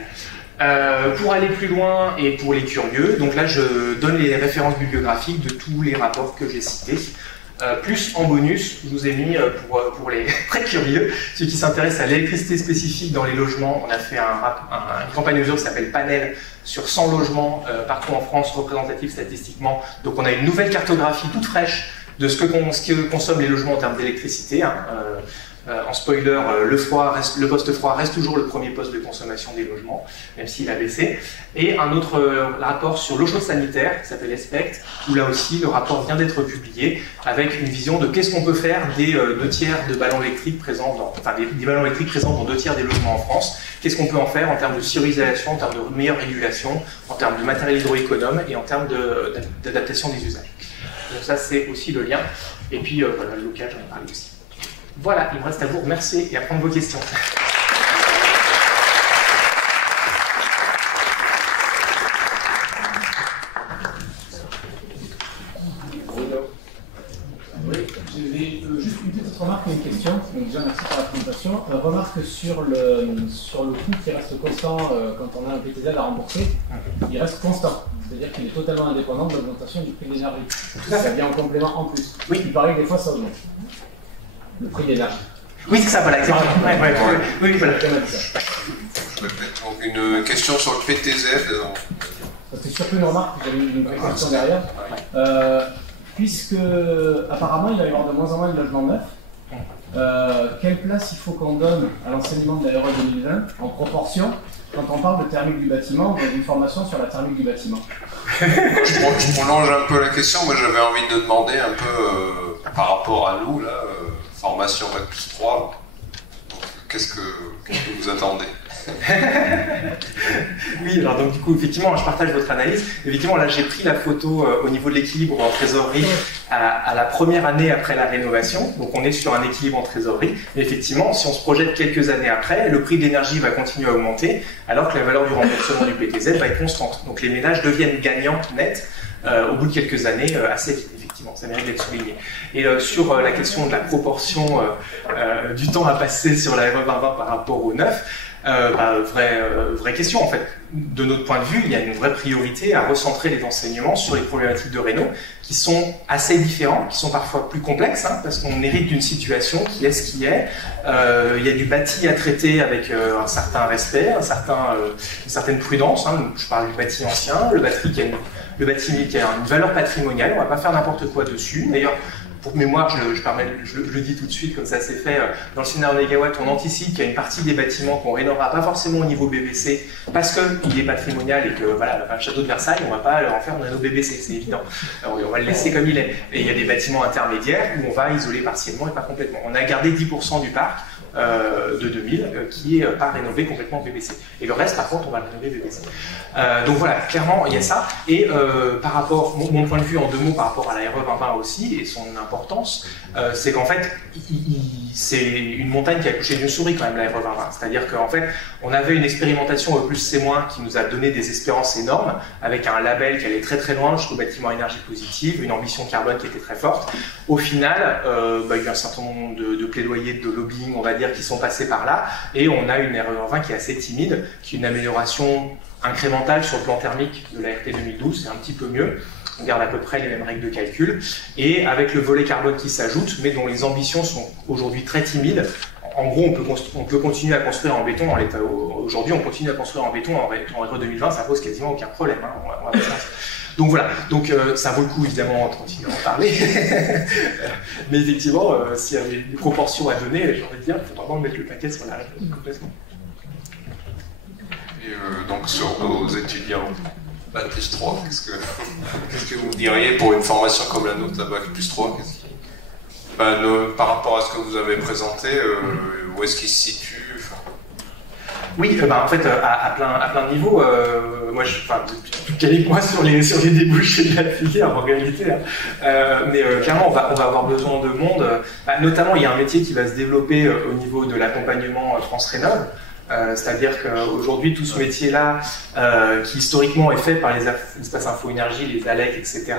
Pour aller plus loin et pour les curieux, donc là je donne les références bibliographiques de tous les rapports que j'ai cités. Plus en bonus, je vous ai mis pour les très curieux, ceux qui s'intéressent à l'électricité spécifique dans les logements, on a fait une campagne de mesure qui s'appelle Panel sur 100 logements partout en France, représentatifs statistiquement. Donc on a une nouvelle cartographie toute fraîche de ce que consomment les logements en termes d'électricité. Hein. En spoiler, le poste froid reste toujours le premier poste de consommation des logements, même s'il a baissé. Et un autre rapport sur l'eau chaude sanitaire, qui s'appelle ESPECT, où là aussi le rapport vient d'être publié, avec une vision de qu'est-ce qu'on peut faire des 2 tiers de ballons électriques présents des ballons électriques présents dans 2 tiers des logements en France. Qu'est-ce qu'on peut en faire en termes de surisation, en termes de meilleure régulation, en termes de matériel hydroéconome et en termes d'adaptation des usages. Donc ça, c'est aussi le lien. Et puis, voilà, le local, j'en ai parlé aussi. Voilà, il me reste à vous remercier et à prendre vos questions. Oui, J'ai juste une petite remarque et une question. Donc déjà, merci pour la présentation. Remarque sur le coût qui reste constant quand on a un PTZ à rembourser. Il reste constant. C'est-à-dire qu'il est totalement indépendant de l'augmentation du prix de l'énergie. Ça vient en complément en plus. Oui. Il paraît que des fois ça augmente. Le prix de l'énergie. Oui, c'est ça, voilà, exactement. Oui, voilà. Donc une question sur le PTZ. C'est surtout une remarque, j'avais une vraie question derrière. Puisque apparemment il va y avoir de moins en moins de logements neufs, quelle place il faut qu'on donne à l'enseignement de la RE 2020 en proportion quand on parle de thermique du bâtiment, dans une formation sur la thermique du bâtiment? Je prolonge un peu la question. Moi j'avais envie de demander un peu par rapport à nous, là, formation Bac+3, qu'est-ce que vous attendez? Oui, alors donc du coup, effectivement, je partage votre analyse. Effectivement, là, j'ai pris la photo au niveau de l'équilibre en trésorerie à la première année après la rénovation. Donc, on est sur un équilibre en trésorerie. Mais effectivement, si on se projette quelques années après, le prix de l'énergie va continuer à augmenter, alors que la valeur du remboursement du PTZ va être constante. Donc, les ménages deviennent gagnants nets au bout de quelques années, assez vite. Ça mérite d'être souligné. Et sur la question de la proportion du temps à passer sur la RE 2020 par rapport au neuf, vraie question en fait. De notre point de vue, il y a une vraie priorité à recentrer les enseignements sur les problématiques de réno qui sont assez différentes, qui sont parfois plus complexes, parce qu'on hérite d'une situation qui est ce qui est. Il y a du bâti à traiter avec un certain respect, une certaine prudence. Donc, je parle du bâti ancien, le bâti qui a une valeur patrimoniale, on ne va pas faire n'importe quoi dessus. D'ailleurs, pour mémoire, je le dis tout de suite, comme ça c'est fait, dans le scénario Négawatt, on anticipe qu'il y a une partie des bâtiments qu'on rénovera pas forcément au niveau BBC, parce qu'il est patrimonial et que voilà, le château de Versailles, on ne va pas en faire un anneau BBC, c'est évident. Alors, on va le laisser comme il est. Et il y a des bâtiments intermédiaires où on va isoler partiellement et pas complètement. On a gardé 10% du parc de 2000 qui est pas rénové complètement BBC. Et le reste, par contre, on va le rénover BBC. Donc voilà, clairement, il y a ça. Et par rapport, mon point de vue en deux mots par rapport à la RE 2020 aussi, et son importance, c'est qu'en fait, c'est une montagne qui a accouché d'une souris quand même, la RE 2020. C'est-à-dire qu'en fait, on avait une expérimentation E+C- qui nous a donné des espérances énormes, avec un label qui allait très très loin jusqu'au bâtiment énergie positive, une ambition carbone qui était très forte. Au final, il y a eu un certain nombre de plaidoyers, de lobbying, on va dire, qui sont passés par là, et on a une RE 2020 qui est assez timide, qui est une amélioration incrémentale sur le plan thermique de la RT 2012, c'est un petit peu mieux. On garde à peu près les mêmes règles de calcul, et avec le volet carbone qui s'ajoute, mais dont les ambitions sont aujourd'hui très timides. En gros, on peut continuer à construire en béton. Aujourd'hui, on continue à construire en béton en RE 2020, ça pose quasiment aucun problème. On va pas se mentir. Donc voilà, ça vaut le coup évidemment de continuer à en parler. Mais effectivement, s'il y avait des proportions à donner, j'ai envie de dire, il faut vraiment mettre le paquet sur la réponse complètement. Et donc sur nos étudiants Bac+3, qu'est-ce que vous diriez pour une formation comme la nôtre à Bac+3 par rapport à ce que vous avez présenté, où est-ce qu'il se situe? Oui, en fait, à plein de niveaux, moi, tout calé moi sur les débouchés de la filière en réalité. Mais clairement, on va avoir besoin de monde. Notamment, il y a un métier qui va se développer au niveau de l'accompagnement France Rénov'. C'est-à-dire qu'aujourd'hui, tout ce métier-là, qui historiquement est fait par les espaces info-énergie, les ALEC, etc.,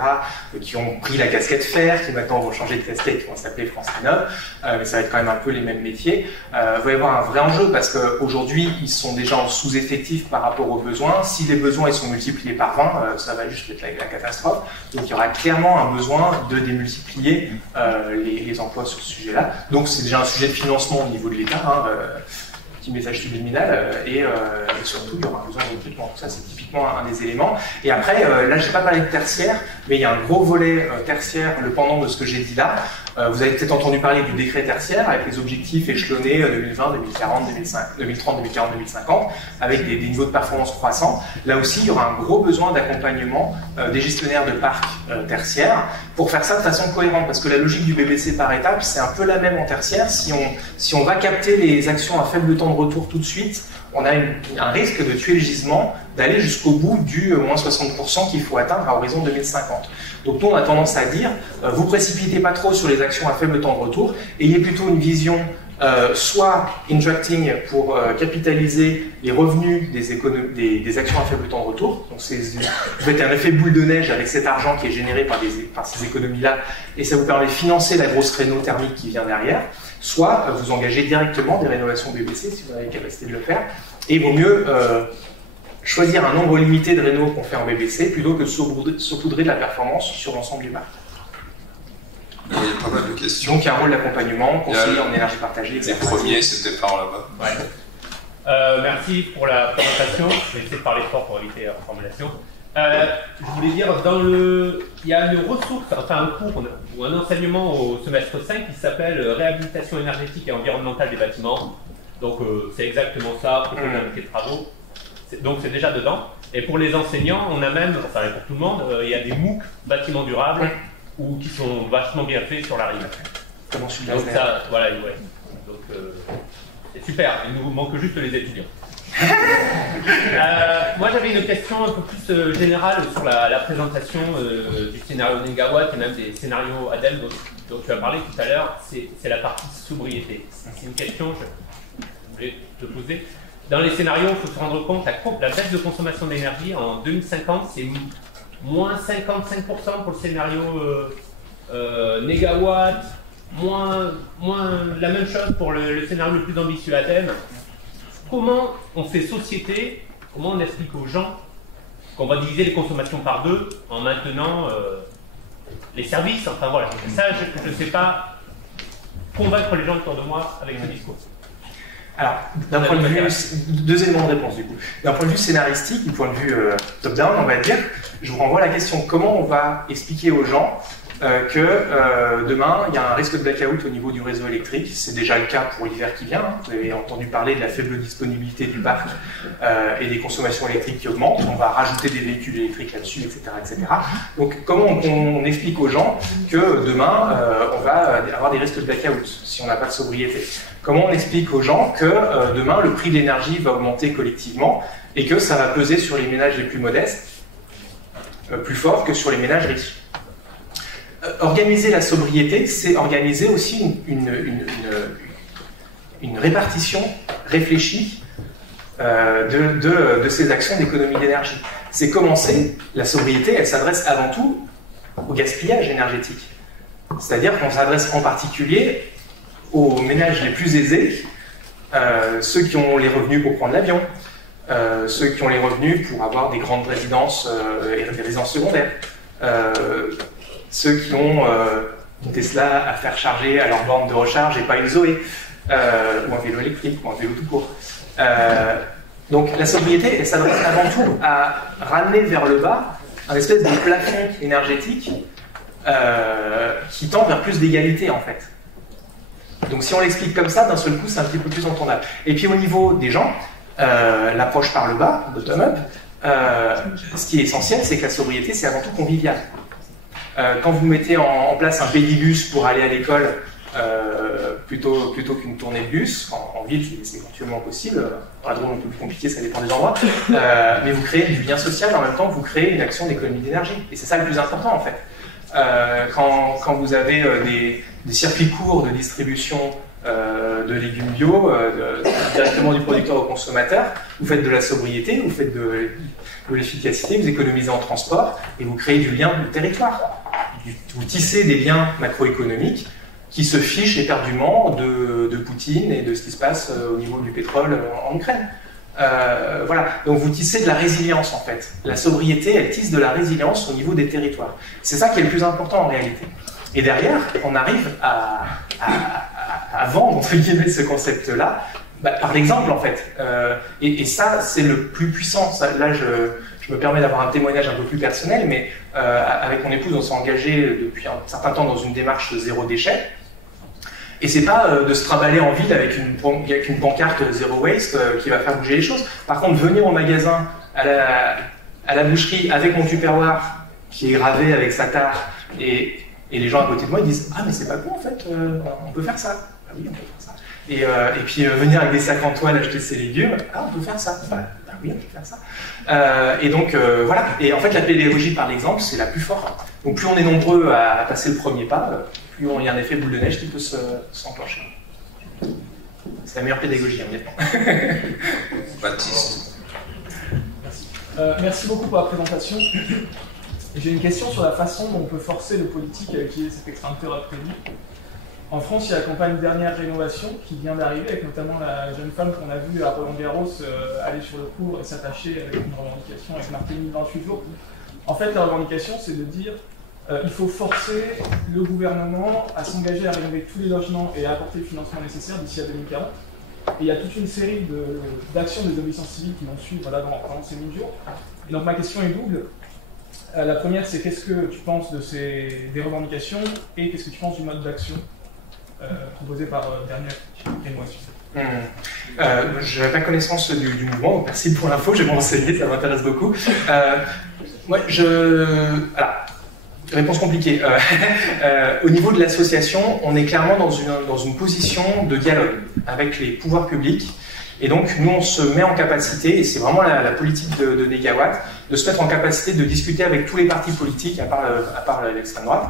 qui ont pris la casquette fer, qui maintenant vont changer de casquette, qui vont s'appeler France Rénov', mais ça va être quand même un peu les mêmes métiers, il va y avoir un vrai enjeu, parce qu'aujourd'hui, ils sont déjà en sous-effectif par rapport aux besoins. Si les besoins ils sont multipliés par 20, ça va juste être la catastrophe. Donc il y aura clairement un besoin de démultiplier les emplois sur ce sujet-là. Donc c'est déjà un sujet de financement au niveau de l'État, petit message subliminal, et surtout il y aura besoin de recrutement. Donc ça c'est typiquement un des éléments. Et après, là je n'ai pas parlé de tertiaire, mais il y a un gros volet tertiaire, le pendant de ce que j'ai dit là. Vous avez peut-être entendu parler du décret tertiaire avec les objectifs échelonnés 2020, 2040, 2030, 2040, 2050, avec des niveaux de performance croissants. Là aussi, il y aura un gros besoin d'accompagnement des gestionnaires de parcs tertiaires pour faire ça de façon cohérente, parce que la logique du BBC par étape, c'est un peu la même en tertiaire. Si on va capter les actions à faible temps de retour tout de suite, on a un risque de tuer le gisement, d'aller jusqu'au bout du moins 60% qu'il faut atteindre à horizon 2050. Donc nous, on a tendance à dire, vous précipitez pas trop sur les actions à faible temps de retour, ayez plutôt une vision soit injecting pour capitaliser les revenus des actions à faible temps de retour. Donc vous faites un effet boule de neige avec cet argent qui est généré par ces économies-là, et ça vous permet de financer la grosse réno thermique qui vient derrière. Soit vous engagez directement des rénovations BBC si vous avez la capacité de le faire, et il vaut mieux choisir un nombre limité de rénaux qu'on fait en BBC plutôt que de saupoudrer de la performance sur l'ensemble du parc. Il y a pas mal de questions. Donc il y a un rôle d'accompagnement, conseiller en énergie partagée, etc. Les premiers, c'était par là-bas. Ouais. Merci pour la présentation. Je vais essayer de parler fort pour éviter la formulation. Je voulais dire, il y a une ressource, enfin un cours ou un enseignement au semestre 5 qui s'appelle Réhabilitation énergétique et environnementale des bâtiments. Donc c'est exactement ça, pour les travaux. Donc c'est déjà dedans. Et pour les enseignants, on a même, enfin pour tout le monde, il y a des MOOC bâtiments durables ou qui sont vachement bien faits sur la rive. Comment je suis Donc ça, voilà, ouais. Donc c'est super. Il nous manque juste les étudiants. Moi j'avais une question un peu plus générale sur la présentation du scénario Negawatt et même des scénarios ADEME dont tu as parlé tout à l'heure. C'est la partie sobriété. C'est une question que je voulais te poser. Dans les scénarios, il faut se rendre compte que la baisse de consommation d'énergie en 2050, c'est moins 55% pour le scénario Negawatt, moins la même chose pour le scénario le plus ambitieux ADEME. Comment on fait société, comment on explique aux gens qu'on va diviser les consommations par 2 en maintenant les services, enfin voilà. Ça, je ne sais pas convaincre les gens autour de moi avec ce discours. Alors, d'un point de vue, 2 éléments de réponse du coup. D'un point de vue scénaristique, du point de vue top-down, on va dire, je vous renvoie à la question comment on va expliquer aux gens que demain, il y a un risque de blackout au niveau du réseau électrique. C'est déjà le cas pour l'hiver qui vient. Vous avez entendu parler de la faible disponibilité du parc et des consommations électriques qui augmentent. On va rajouter des véhicules électriques là-dessus, etc., etc. Donc, comment on explique aux gens que demain, on va avoir des risques de blackout si on n'a pas de sobriété? Comment on explique aux gens que demain, le prix de l'énergie va augmenter collectivement et que ça va peser sur les ménages les plus modestes plus fort que sur les ménages riches? Organiser la sobriété, c'est organiser aussi une répartition réfléchie de ces actions d'économie d'énergie. C'est commencer, la sobriété, elle s'adresse avant tout au gaspillage énergétique. C'est-à-dire qu'on s'adresse en particulier aux ménages les plus aisés, ceux qui ont les revenus pour prendre l'avion, ceux qui ont les revenus pour avoir des grandes résidences et des résidences secondaires, ceux qui ont une Tesla à faire charger à leur borne de recharge et pas une Zoé, ou un vélo électrique, ou un vélo tout court. Donc la sobriété, elle s'adresse avant tout à ramener vers le bas un espèce de plafond énergétique qui tend vers plus d'égalité en fait. Donc si on l'explique comme ça, d'un seul coup, c'est un petit peu plus entendable. Et puis au niveau des gens, l'approche par le bas, bottom-up, ce qui est essentiel, c'est que la sobriété, c'est avant tout convivial. Quand vous mettez en place un pédibus pour aller à l'école, plutôt qu'une tournée de bus, en ville, c'est éventuellement possible, dans la Drôme un peu plus compliqué, ça dépend des endroits, mais vous créez du lien social, en même temps, vous créez une action d'économie d'énergie. Et c'est ça le plus important, en fait. Quand vous avez des circuits courts de distribution de légumes bio, directement du producteur au consommateur, vous faites de la sobriété, vous faites de l'efficacité, vous économisez en transport et vous créez du lien de territoire. Vous tissez des liens macroéconomiques qui se fichent éperdument de Poutine et de ce qui se passe au niveau du pétrole en Ukraine. Voilà, donc vous tissez de la résilience en fait. La sobriété, elle tisse de la résilience au niveau des territoires. C'est ça qui est le plus important en réalité. Et derrière, on arrive à vendre, entre guillemets, ce concept-là, par l'exemple en fait. Et ça, c'est le plus puissant. Ça, là, je me permets d'avoir un témoignage un peu plus personnel, mais avec mon épouse, on s'est engagé depuis un certain temps dans une démarche zéro déchet. Et c'est pas de se trimballer en ville avec une pancarte zéro waste qui va faire bouger les choses. Par contre, venir au magasin, à la boucherie, avec mon tupperware qui est gravé avec sa tare, et les gens à côté de moi ils disent « Ah mais c'est pas con en fait, on peut faire ça. » Ah oui, on peut faire ça. Et puis venir avec des sacs en toile acheter ses légumes, « Ah on peut faire ça. » Bah oui, on peut faire ça. Et donc voilà. Et en fait la pédagogie par l'exemple c'est la plus forte. Donc plus on est nombreux à passer le premier pas, plus il y a un effet boule de neige qui peut s'enclencher. C'est la meilleure pédagogie, honnêtement. Baptiste. Merci beaucoup pour la présentation. J'ai une question sur la façon dont on peut forcer le politique à utiliser cet extincteur à crédit. En France, il y a la campagne Dernière Rénovation qui vient d'arriver, avec notamment la jeune femme qu'on a vue à Roland-Garros aller sur le cours et s'attacher avec une revendication avec Martini 28 jours. En fait, la revendication, c'est de dire il faut forcer le gouvernement à s'engager à rénover tous les logements et à apporter le financement nécessaire d'ici à 2040. Et il y a toute une série d'actions des désobéissances civiles qui vont suivre là, pendant ces 1000 jours. Et donc ma question est double. La première, c'est qu'est-ce que tu penses des revendications et qu'est-ce que tu penses du mode d'action proposé par Dernière Rénovation. Je n'avais pas connaissance du mouvement, merci pour l'info, je vais me renseigner, ça m'intéresse beaucoup. Alors, réponse compliquée. Au niveau de l'association, on est clairement dans une position de dialogue avec les pouvoirs publics. Et donc, nous, on se met en capacité, et c'est vraiment la politique de Negawatt, de se mettre en capacité de discuter avec tous les partis politiques, à part l'extrême droite.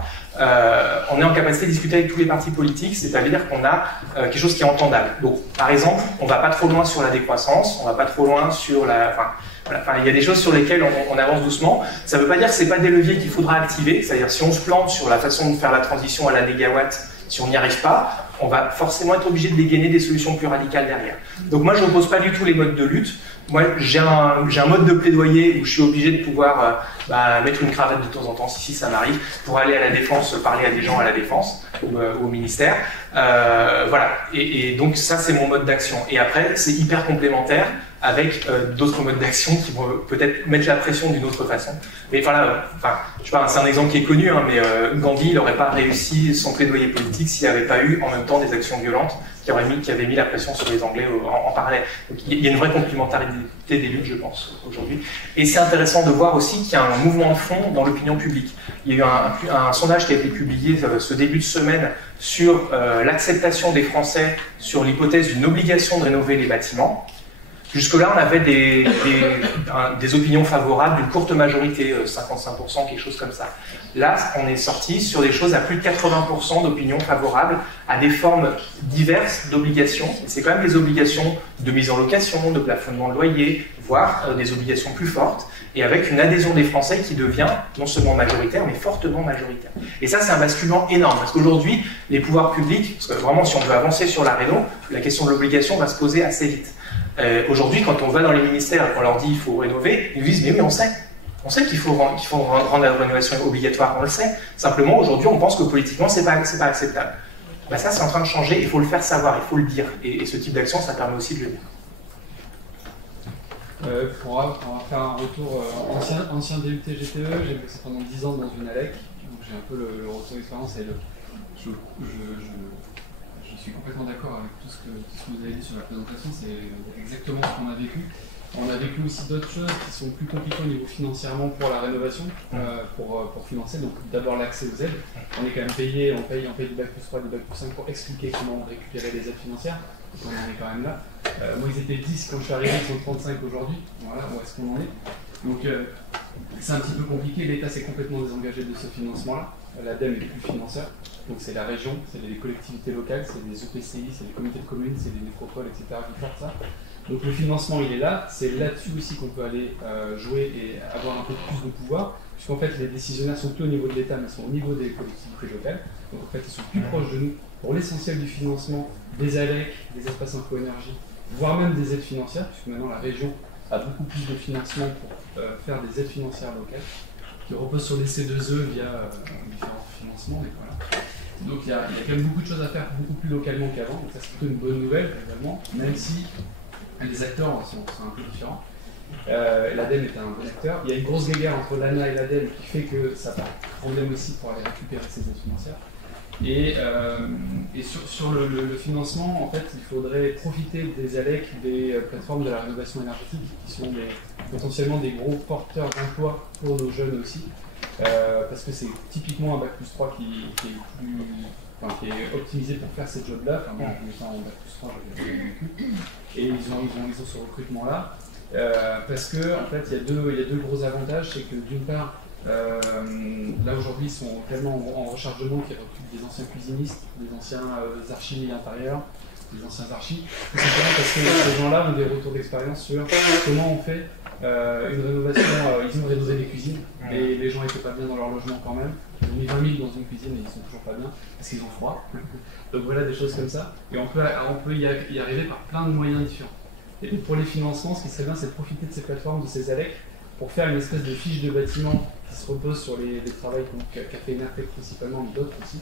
On est en capacité de discuter avec tous les partis politiques, c'est-à-dire qu'on a quelque chose qui est entendable. Donc, par exemple, on ne va pas trop loin sur la décroissance, on ne va pas trop loin sur il y a des choses sur lesquelles on avance doucement. Ça ne veut pas dire que ce n'est pas des leviers qu'il faudra activer, c'est-à-dire si on se plante sur la façon de faire la transition à la Negawatt, si on n'y arrive pas, on va forcément être obligé de dégainer des solutions plus radicales derrière. Donc moi, je n'oppose pas du tout les modes de lutte. Moi, j'ai un mode de plaidoyer où je suis obligé de pouvoir mettre une cravate de temps en temps, si ça m'arrive, pour aller à la défense, parler à des gens à la défense ou au ministère. Voilà. Et donc ça, c'est mon mode d'action. Et après, c'est hyper complémentaire avec d'autres modes d'action qui vont peut-être mettre la pression d'une autre façon. Mais voilà, je sais pas, c'est un exemple qui est connu, hein, mais Gandhi, il n'aurait pas réussi son plaidoyer politique s'il n'y avait pas eu en même temps des actions violentes qui avaient mis la pression sur les Anglais en parallèle. Donc il y a une vraie complémentarité des luttes, je pense, aujourd'hui. Et c'est intéressant de voir aussi qu'il y a un mouvement de fond dans l'opinion publique. Il y a eu un sondage qui a été publié ce début de semaine sur l'acceptation des Français sur l'hypothèse d'une obligation de rénover les bâtiments. Jusque-là, on avait des opinions favorables d'une courte majorité, 55%, quelque chose comme ça. Là, on est sorti sur des choses à plus de 80% d'opinions favorables à des formes diverses d'obligations. C'est quand même des obligations de mise en location, de plafonnement de loyer, voire des obligations plus fortes, et avec une adhésion des Français qui devient non seulement majoritaire, mais fortement majoritaire. Et ça, c'est un basculement énorme, parce qu'aujourd'hui, les pouvoirs publics, parce que vraiment, si on veut avancer sur la réno, la question de l'obligation va se poser assez vite. Aujourd'hui, quand on va dans les ministères et qu'on leur dit qu'il faut rénover, ils nous disent mais oui, on sait qu'il faut rendre la rénovation obligatoire, on le sait. Simplement, aujourd'hui, on pense que politiquement, c'est pas acceptable. Ça, c'est en train de changer, il faut le faire savoir, il faut le dire. Et ce type d'action, ça permet aussi de le dire. On va faire un retour ancien DUT GTE, j'ai bossé pendant 10 ans dans une ALEC, donc j'ai un peu le retour d'expérience et je suis complètement d'accord avec tout ce que vous avez dit sur la présentation, c'est exactement ce qu'on a vécu. On a vécu aussi d'autres choses qui sont plus compliquées au niveau financièrement pour la rénovation, pour financer. Donc d'abord l'accès aux aides. On est quand même payé, on paye du bac plus 3, du bac plus 5 pour expliquer comment on récupérait les aides financières. Donc on en est quand même là. Moi ils étaient 10 quand je suis arrivé, ils sont 35 aujourd'hui. Voilà, où est-ce qu'on en est. Donc c'est un petit peu compliqué, l'État s'est complètement désengagé de ce financement-là. L'ADEME est plus financeur, donc c'est la région, c'est les collectivités locales, c'est les EPCI, c'est les comités de communes, c'est les métropoles, etc. qui portent ça. Donc le financement il est là, c'est là-dessus aussi qu'on peut aller jouer et avoir un peu plus de pouvoir, puisqu'en fait les décisionnaires sont plus au niveau de l'État, mais sont au niveau des collectivités locales. Donc en fait ils sont plus proches de nous pour l'essentiel du financement des ALEC, des espaces info-énergie, voire même des aides financières, puisque maintenant la région a beaucoup plus de financement pour faire des aides financières locales, qui reposent sur les C2E via différents financements. Et voilà. Donc il y a quand même beaucoup de choses à faire beaucoup plus localement qu'avant, donc ça c'est plutôt une bonne nouvelle également, même si les acteurs sont un peu différents. L'ADEME est un bon acteur. Il y a une grosse guéguerre entre l'ANA et l'ADEME qui fait que ça va problème aussi pour aller récupérer ces aides financières. Et sur le financement, en fait, il faudrait profiter des ALEC, des plateformes de la rénovation énergétique, qui sont potentiellement des gros porteurs d'emploi pour nos jeunes aussi, parce que c'est typiquement un bac plus 3 qui est optimisé pour faire ces jobs-là. Enfin, moi, en étant en bac plus 3, j'avais vécu. Et ils ont ce recrutement-là, parce que en fait, il y a deux gros avantages, c'est que d'une part, là aujourd'hui ils sont tellement en rechargement qu'ils recrutent des anciens cuisinistes, des anciens archivés intérieurs, des anciens archis, tout simplement parce que ces gens-là ont des retours d'expérience sur comment on fait une rénovation. Ils ont rénové des cuisines, et les gens n'étaient pas bien dans leur logement quand même. Ils ont mis 20 000 dans une cuisine et ils sont toujours pas bien parce qu'ils ont froid. Donc voilà, des choses comme ça. Et on peut y arriver par plein de moyens différents. Et pour les financements, ce qui serait bien, c'est de profiter de ces plateformes, de ces ALEC, pour faire une espèce de fiche de bâtiment qui se repose sur les travaux qu'a fait NRT principalement, mais d'autres aussi,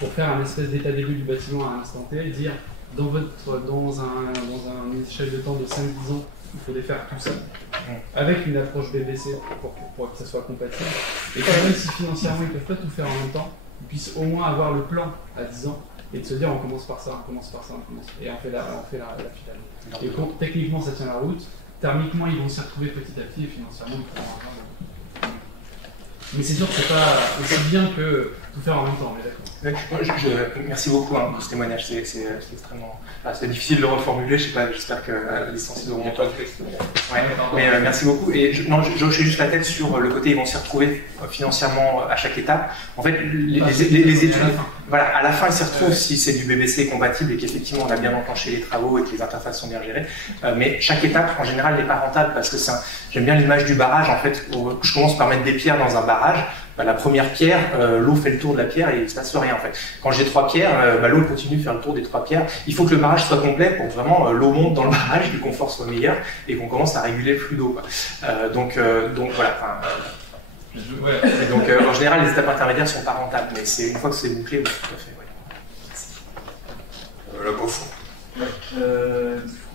pour faire un espèce d'état des lieux du bâtiment à un instant T, dire dans une échelle de temps de 5-10 ans, il faudrait faire tout ça, avec une approche BBC pour que ça soit compatible, et que même si financièrement ils ne peuvent pas tout faire en même temps, ils puissent au moins avoir le plan à 10 ans, et de se dire on commence par ça, on commence par ça, et on fait la finale. Et donc techniquement ça tient la route, thermiquement ils vont s'y retrouver petit à petit, et financièrement ils pourront avoir. Mais c'est sûr que c'est pas aussi bien que tout faire en même temps, mais d'accord. Merci beaucoup pour ce témoignage, c'est extrêmement... c'est difficile de le reformuler, je sais pas, j'espère que les licenciés auront pas le texte. Ouais, mais merci beaucoup. Et je hochais juste la tête sur le côté, ils vont s'y retrouver financièrement à chaque étape. En fait, les études, voilà, à la fin ils s'y retrouvent si c'est du BBC compatible et qu'effectivement on a bien enclenché les travaux et que les interfaces sont bien gérées. Mais chaque étape, en général, n'est pas rentable parce que j'aime bien l'image du barrage, en fait, où je commence par mettre des pierres dans un barrage. La première pierre, l'eau fait le tour de la pierre et il ne se passe rien en fait. Quand j'ai 3 pierres, l'eau continue de faire le tour des 3 pierres. Il faut que le barrage soit complet pour que vraiment l'eau monte dans le barrage, le confort soit meilleur et qu'on commence à réguler le flux d'eau. Donc voilà. Donc en général, les étapes intermédiaires ne sont pas rentables, mais c'est une fois que c'est bouclé, oui, tout à fait. Ouais. Merci. La Beaufort.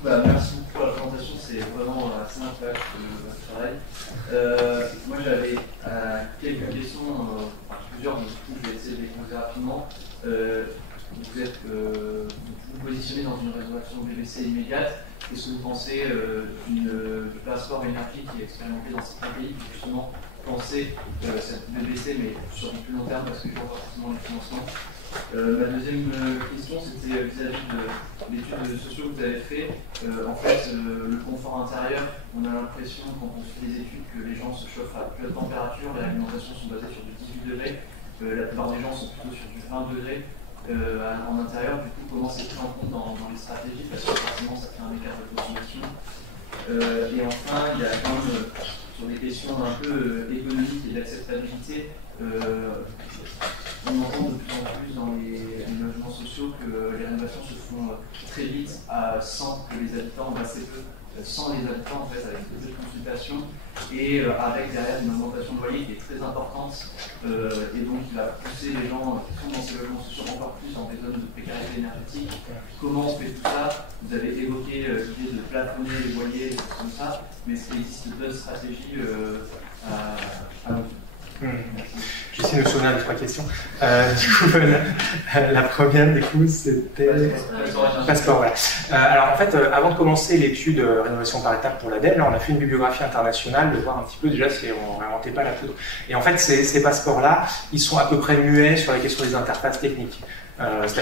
Merci beaucoup pour la présentation, c'est vraiment assez intéressant votre travail. Moi j'avais quelques questions, plusieurs, mais du coup je vais essayer de les poser rapidement. Vous positionnez dans une rénovation BBC immédiate. Qu'est-ce que vous pensez du passeport énergie qui est expérimenté dans certains pays pour justement penser cette BBC mais sur du plus long terme parce que je vois pas forcément les financements. Ma deuxième question, c'était vis-à-vis de l'étude sociale que vous avez fait. En fait, le confort intérieur, on a l'impression, quand on fait des études, que les gens se chauffent à plus haute température, les alimentations sont basées sur du 18 degrés, la plupart des gens sont plutôt sur du 20 degrés en intérieur. Du coup, comment c'est pris en compte dans les stratégies, parce que forcément, ça fait un écart de consommation. Et enfin, il y a quand même, sur des questions un peu économiques et d'acceptabilité, on entend de plus en plus dans les logements sociaux que les rénovations se font très vite sans que les habitants, sans les habitants en fait, avec peu de consultation et avec derrière une augmentation de loyer qui est très importante et donc qui va pousser les gens qui sont dans ces logements sociaux encore plus dans des zones de précarité énergétique. Comment on fait tout ça? Vous avez évoqué l'idée de plafonner les loyers, des choses comme ça, mais est-ce qu'il existe d'autres stratégies à long terme? J'essaie de me souvenir des 3 questions. Du coup, la première, du coup, c'était... Passeport, voilà. Alors, en fait, avant de commencer l'étude rénovation par étape pour l'ADEME, là, on a fait une bibliographie internationale, de voir un petit peu déjà si on n'inventait pas la poudre. Et en fait, ces passeports-là, ils sont à peu près muets sur la question des interfaces techniques.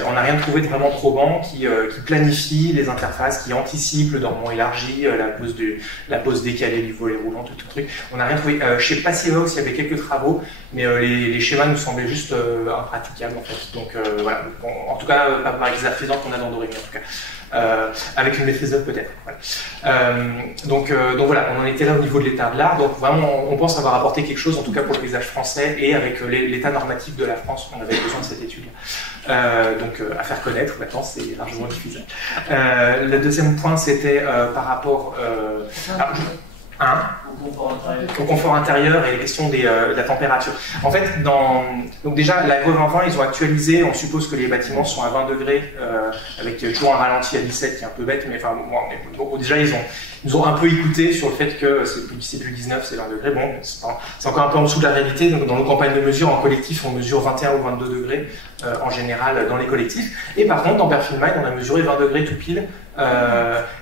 On n'a rien trouvé de vraiment probant qui planifie les interfaces, qui anticipe le dormant élargi, la pose décalée du volet roulant, tout le truc. On n'a rien trouvé. Chez Passivox, il y avait quelques travaux, mais les schémas nous semblaient juste impraticables en fait. Donc voilà. En tout cas, pas par les affaisants qu'on a dans Doremi en tout cas. Avec une maîtrise d'œuvre peut-être. Voilà. Donc voilà, on en était là au niveau de l'état de l'art. Donc vraiment, on pense avoir apporté quelque chose, en tout cas pour le paysage français et avec l'état normatif de la France, on avait besoin de cette étude-là. Donc à faire connaître, maintenant c'est largement diffusé. Le deuxième point, c'était par rapport au confort intérieur et les questions de la température. En fait, donc déjà, la Greux 2020, ils ont actualisé, on suppose que les bâtiments sont à 20 degrés, avec toujours un ralenti à 17 qui est un peu bête, mais enfin, bon, déjà, ils nous ont un peu écouté sur le fait que c'est plus 19, c'est 20 degrés. Bon, c'est encore un peu en dessous de la réalité. Donc, dans nos campagnes de mesure en collectif, on mesure 21 ou 22 degrés en général dans les collectifs. Et par contre, dans Perfilmine, on a mesuré 20 degrés tout pile.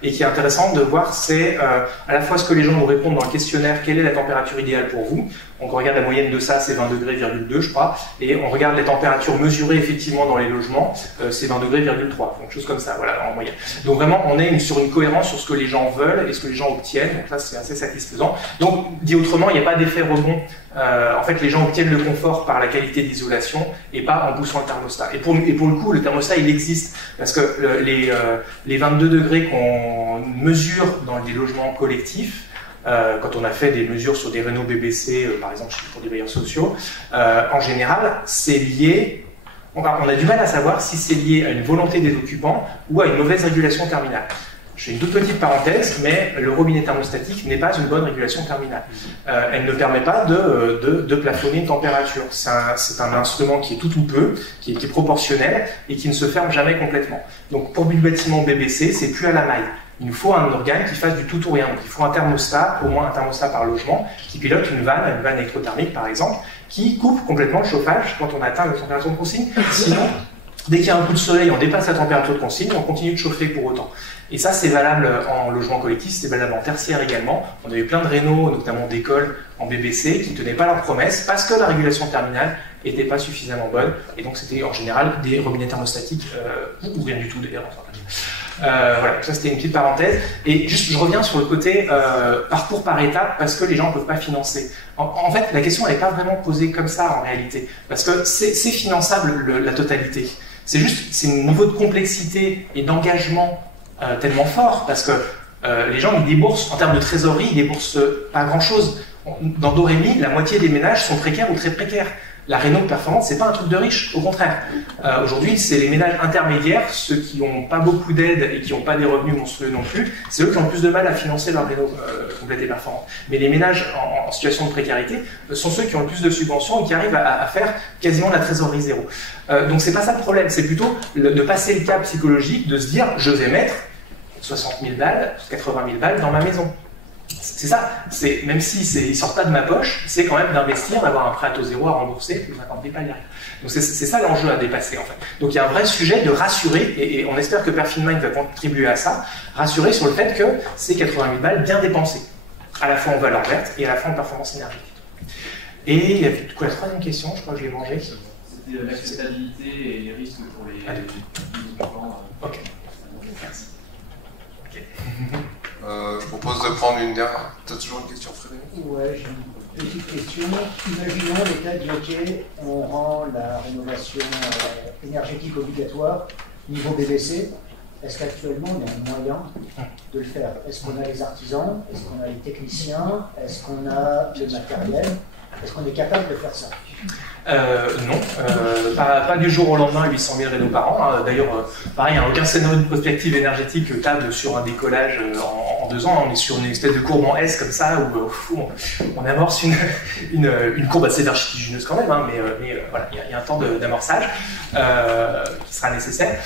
Et qui est intéressant de voir, c'est à la fois ce que les gens nous répondent dans le questionnaire quelle est la température idéale pour vous. Donc on regarde la moyenne de ça, c'est 20 degrés, je crois, et on regarde les températures mesurées effectivement dans les logements, c'est 20 degrés, donc chose comme ça, voilà, en moyenne. Donc vraiment, on est sur une cohérence sur ce que les gens veulent et ce que les gens obtiennent, donc ça c'est assez satisfaisant. Donc, dit autrement, il n'y a pas d'effet rebond. En fait, les gens obtiennent le confort par la qualité d'isolation et pas en poussant le thermostat. Et pour le coup, le thermostat, il existe, parce que les 22 degrés qu'on mesure dans des logements collectifs, quand on a fait des mesures sur des rénaux BBC, par exemple pour des bailleurs sociaux, en général, c'est lié, on a du mal à savoir si c'est lié à une volonté des occupants ou à une mauvaise régulation terminale. Je fais une toute petite parenthèse, mais le robinet thermostatique n'est pas une bonne régulation terminale. Elle ne permet pas de plafonner une température. C'est un instrument qui est tout ou peu, qui est proportionnel et qui ne se ferme jamais complètement. Donc pour le bâtiment BBC, c'est plus à la maille. Il nous faut un organe qui fasse du tout ou rien. Donc il faut un thermostat, au moins un thermostat par logement, qui pilote une vanne électrothermique par exemple, qui coupe complètement le chauffage quand on atteint la température de consigne. Sinon, dès qu'il y a un coup de soleil, on dépasse la température de consigne, on continue de chauffer pour autant. Et ça, c'est valable en logement collectif, c'est valable en tertiaire également. On a eu plein de rénaux, notamment d'écoles en BBC, qui ne tenaient pas leurs promesses parce que la régulation terminale n'était pas suffisamment bonne. Et donc, c'était en général des robinets thermostatiques, ou rien du tout d'ailleurs. Voilà, ça c'était une petite parenthèse. Et juste, je reviens sur le côté parcours par étapes, parce que les gens ne peuvent pas financer. En fait, la question n'est pas vraiment posée comme ça en réalité, parce que c'est finançable la totalité. C'est juste, c'est un niveau de complexité et d'engagement tellement fort, parce que les gens ils déboursent, en termes de trésorerie, ils déboursent pas grand-chose. Dans Dorémy, la moitié des ménages sont précaires ou très précaires. La réno performante, c'est pas un truc de riche, au contraire. Aujourd'hui, c'est les ménages intermédiaires, ceux qui n'ont pas beaucoup d'aide et qui n'ont pas des revenus monstrueux non plus, c'est eux qui ont le plus de mal à financer leur réno complète et performante. Mais les ménages en situation de précarité sont ceux qui ont le plus de subventions et qui arrivent à faire quasiment la trésorerie zéro. Donc c'est pas ça le problème, c'est plutôt de passer le cap psychologique, de se dire, je vais mettre 60 000 balles, 80 000 balles dans ma maison. C'est ça, même s'ils ne sortent pas de ma poche, c'est quand même d'investir, d'avoir un prêt à taux zéro à rembourser, plus 50 000 balles derrière. Donc c'est ça l'enjeu à dépasser en fait. Donc il y a un vrai sujet de rassurer, et on espère que Perfin-Mind va contribuer à ça, rassurer sur le fait que c'est 80 000 balles bien dépensées, à la fois en valeur verte et à la fois en performance énergétique. Et il y a du coup la troisième question, je crois que je l'ai mangée. C'était l'acceptabilité et les risques pour les occupants. Ok, merci. Okay. Je propose de prendre une dernière. Tu as toujours une question, Frédéric? Ouais, j'ai une petite question. Imaginons l'État dit OK, on rend la rénovation énergétique obligatoire niveau BBC. Est-ce qu'actuellement on a un moyen de le faire? Est-ce qu'on a les artisans? Est-ce qu'on a les techniciens? Est-ce qu'on a le matériel? Est-ce qu'on est capable de faire ça? Non, pas du jour au lendemain 800 000 rénaux par an. D'ailleurs, pareil, aucun scénario de prospective énergétique table sur un décollage en 2 ans. On est sur une espèce de courbe en S comme ça, où on amorce une courbe assez vertigineuse quand même, mais voilà, il y a un temps d'amorçage qui sera nécessaire.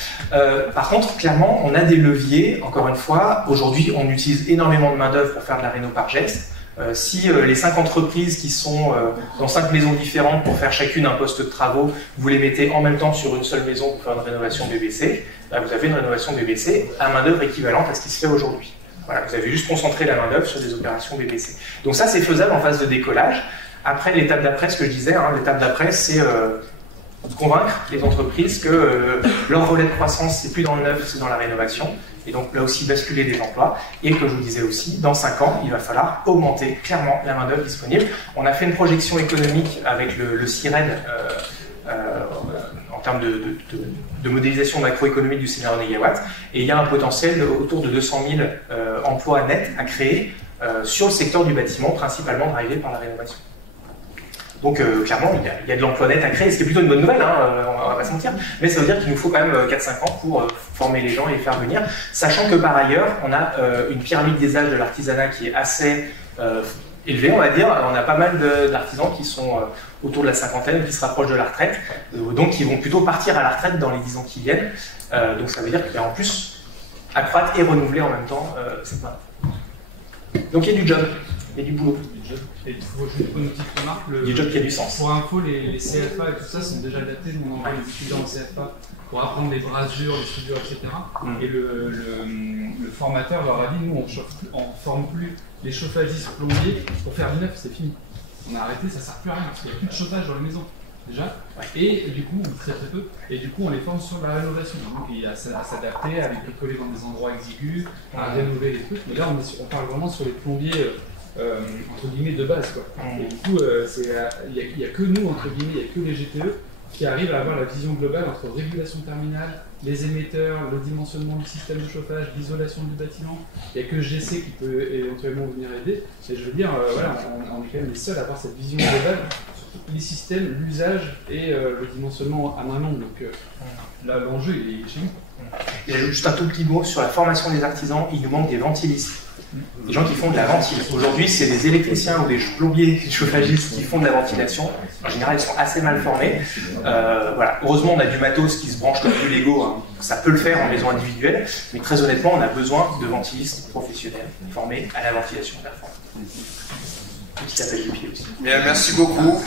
Par contre, clairement, on a des leviers. Encore une fois, aujourd'hui, on utilise énormément de main-d'œuvre pour faire de la réno par geste. Si les 5 entreprises qui sont dans 5 maisons différentes pour faire chacune un poste de travaux, vous les mettez en même temps sur une seule maison pour faire une rénovation BBC, vous avez une rénovation BBC à main-d'œuvre équivalente à ce qui se fait aujourd'hui. Voilà, vous avez juste concentré la main-d'œuvre sur des opérations BBC. Donc ça, c'est faisable en phase de décollage. Après, l'étape d'après, ce que je disais, l'étape d'après, c'est convaincre les entreprises que leur relais de croissance, c'est plus dans le neuf, c'est dans la rénovation. Et donc là aussi basculer des emplois, et comme je vous disais aussi, dans 5 ans, il va falloir augmenter clairement la main-d'œuvre disponible. On a fait une projection économique avec le CIRED en termes de modélisation macroéconomique du scénario négawatt, et il y a un potentiel autour de 200 000 emplois nets à créer sur le secteur du bâtiment, principalement drivé par la rénovation. Donc clairement, il y a de l'emploi net à créer, ce qui est plutôt une bonne nouvelle, on va pas se mentir, mais ça veut dire qu'il nous faut quand même 4-5 ans pour former les gens et les faire venir, sachant que par ailleurs, on a une pyramide des âges de l'artisanat qui est assez élevée, on va dire. On a pas mal d'artisans qui sont autour de la cinquantaine, qui se rapprochent de la retraite, donc qui vont plutôt partir à la retraite dans les 10 ans qui viennent. Donc ça veut dire qu'il y a en plus accroître et renouveler en même temps cette main. Donc il y a du job. Il y a du boulot. Et il faut juste une petite remarque. Du job qui a du sens. Pour info, les CFA et tout ça sont déjà adaptés. Nous, on envoie les étudiants en CFA pour apprendre les brasures, les soudures, etc. Et le formateur leur a dit, nous, on ne forme plus les chauffagistes plombiers pour faire du neuf, c'est fini. On a arrêté, ça ne sert plus à rien, parce qu'il n'y a plus de chauffage dans la maison, déjà. Et du coup, très très peu. Et du coup, on les forme sur la rénovation. Donc, à s'adapter, à les bricoler dans des endroits exigus, à rénover les trucs. Mais là, on parle vraiment sur les plombiers, entre guillemets, de base, quoi. Et du coup, il n'y a que nous, entre guillemets, il n'y a que les GTE qui arrivent à avoir la vision globale entre régulation terminale, les émetteurs, le dimensionnement du système de chauffage, l'isolation du bâtiment. Il n'y a que GC qui peut éventuellement venir aider. Et je veux dire, voilà, on est quand même les seuls à avoir cette vision globale sur les systèmes, l'usage et le dimensionnement en amont. Donc là, l'enjeu, il est chez nous. Et j'ajoute juste un tout petit mot sur la formation des artisans. Il nous manque des ventilistes. Des gens qui font de la ventilation. Aujourd'hui, c'est des électriciens ou des plombiers, des chauffagistes qui font de la ventilation. En général, ils sont assez mal formés. Voilà. Heureusement, on a du matos qui se branche comme du Lego. Hein. Ça peut le faire en maison individuelle, mais très honnêtement, on a besoin de ventilistes professionnels formés à la ventilation performante. Petit appel du pied aussi. Bien, merci beaucoup.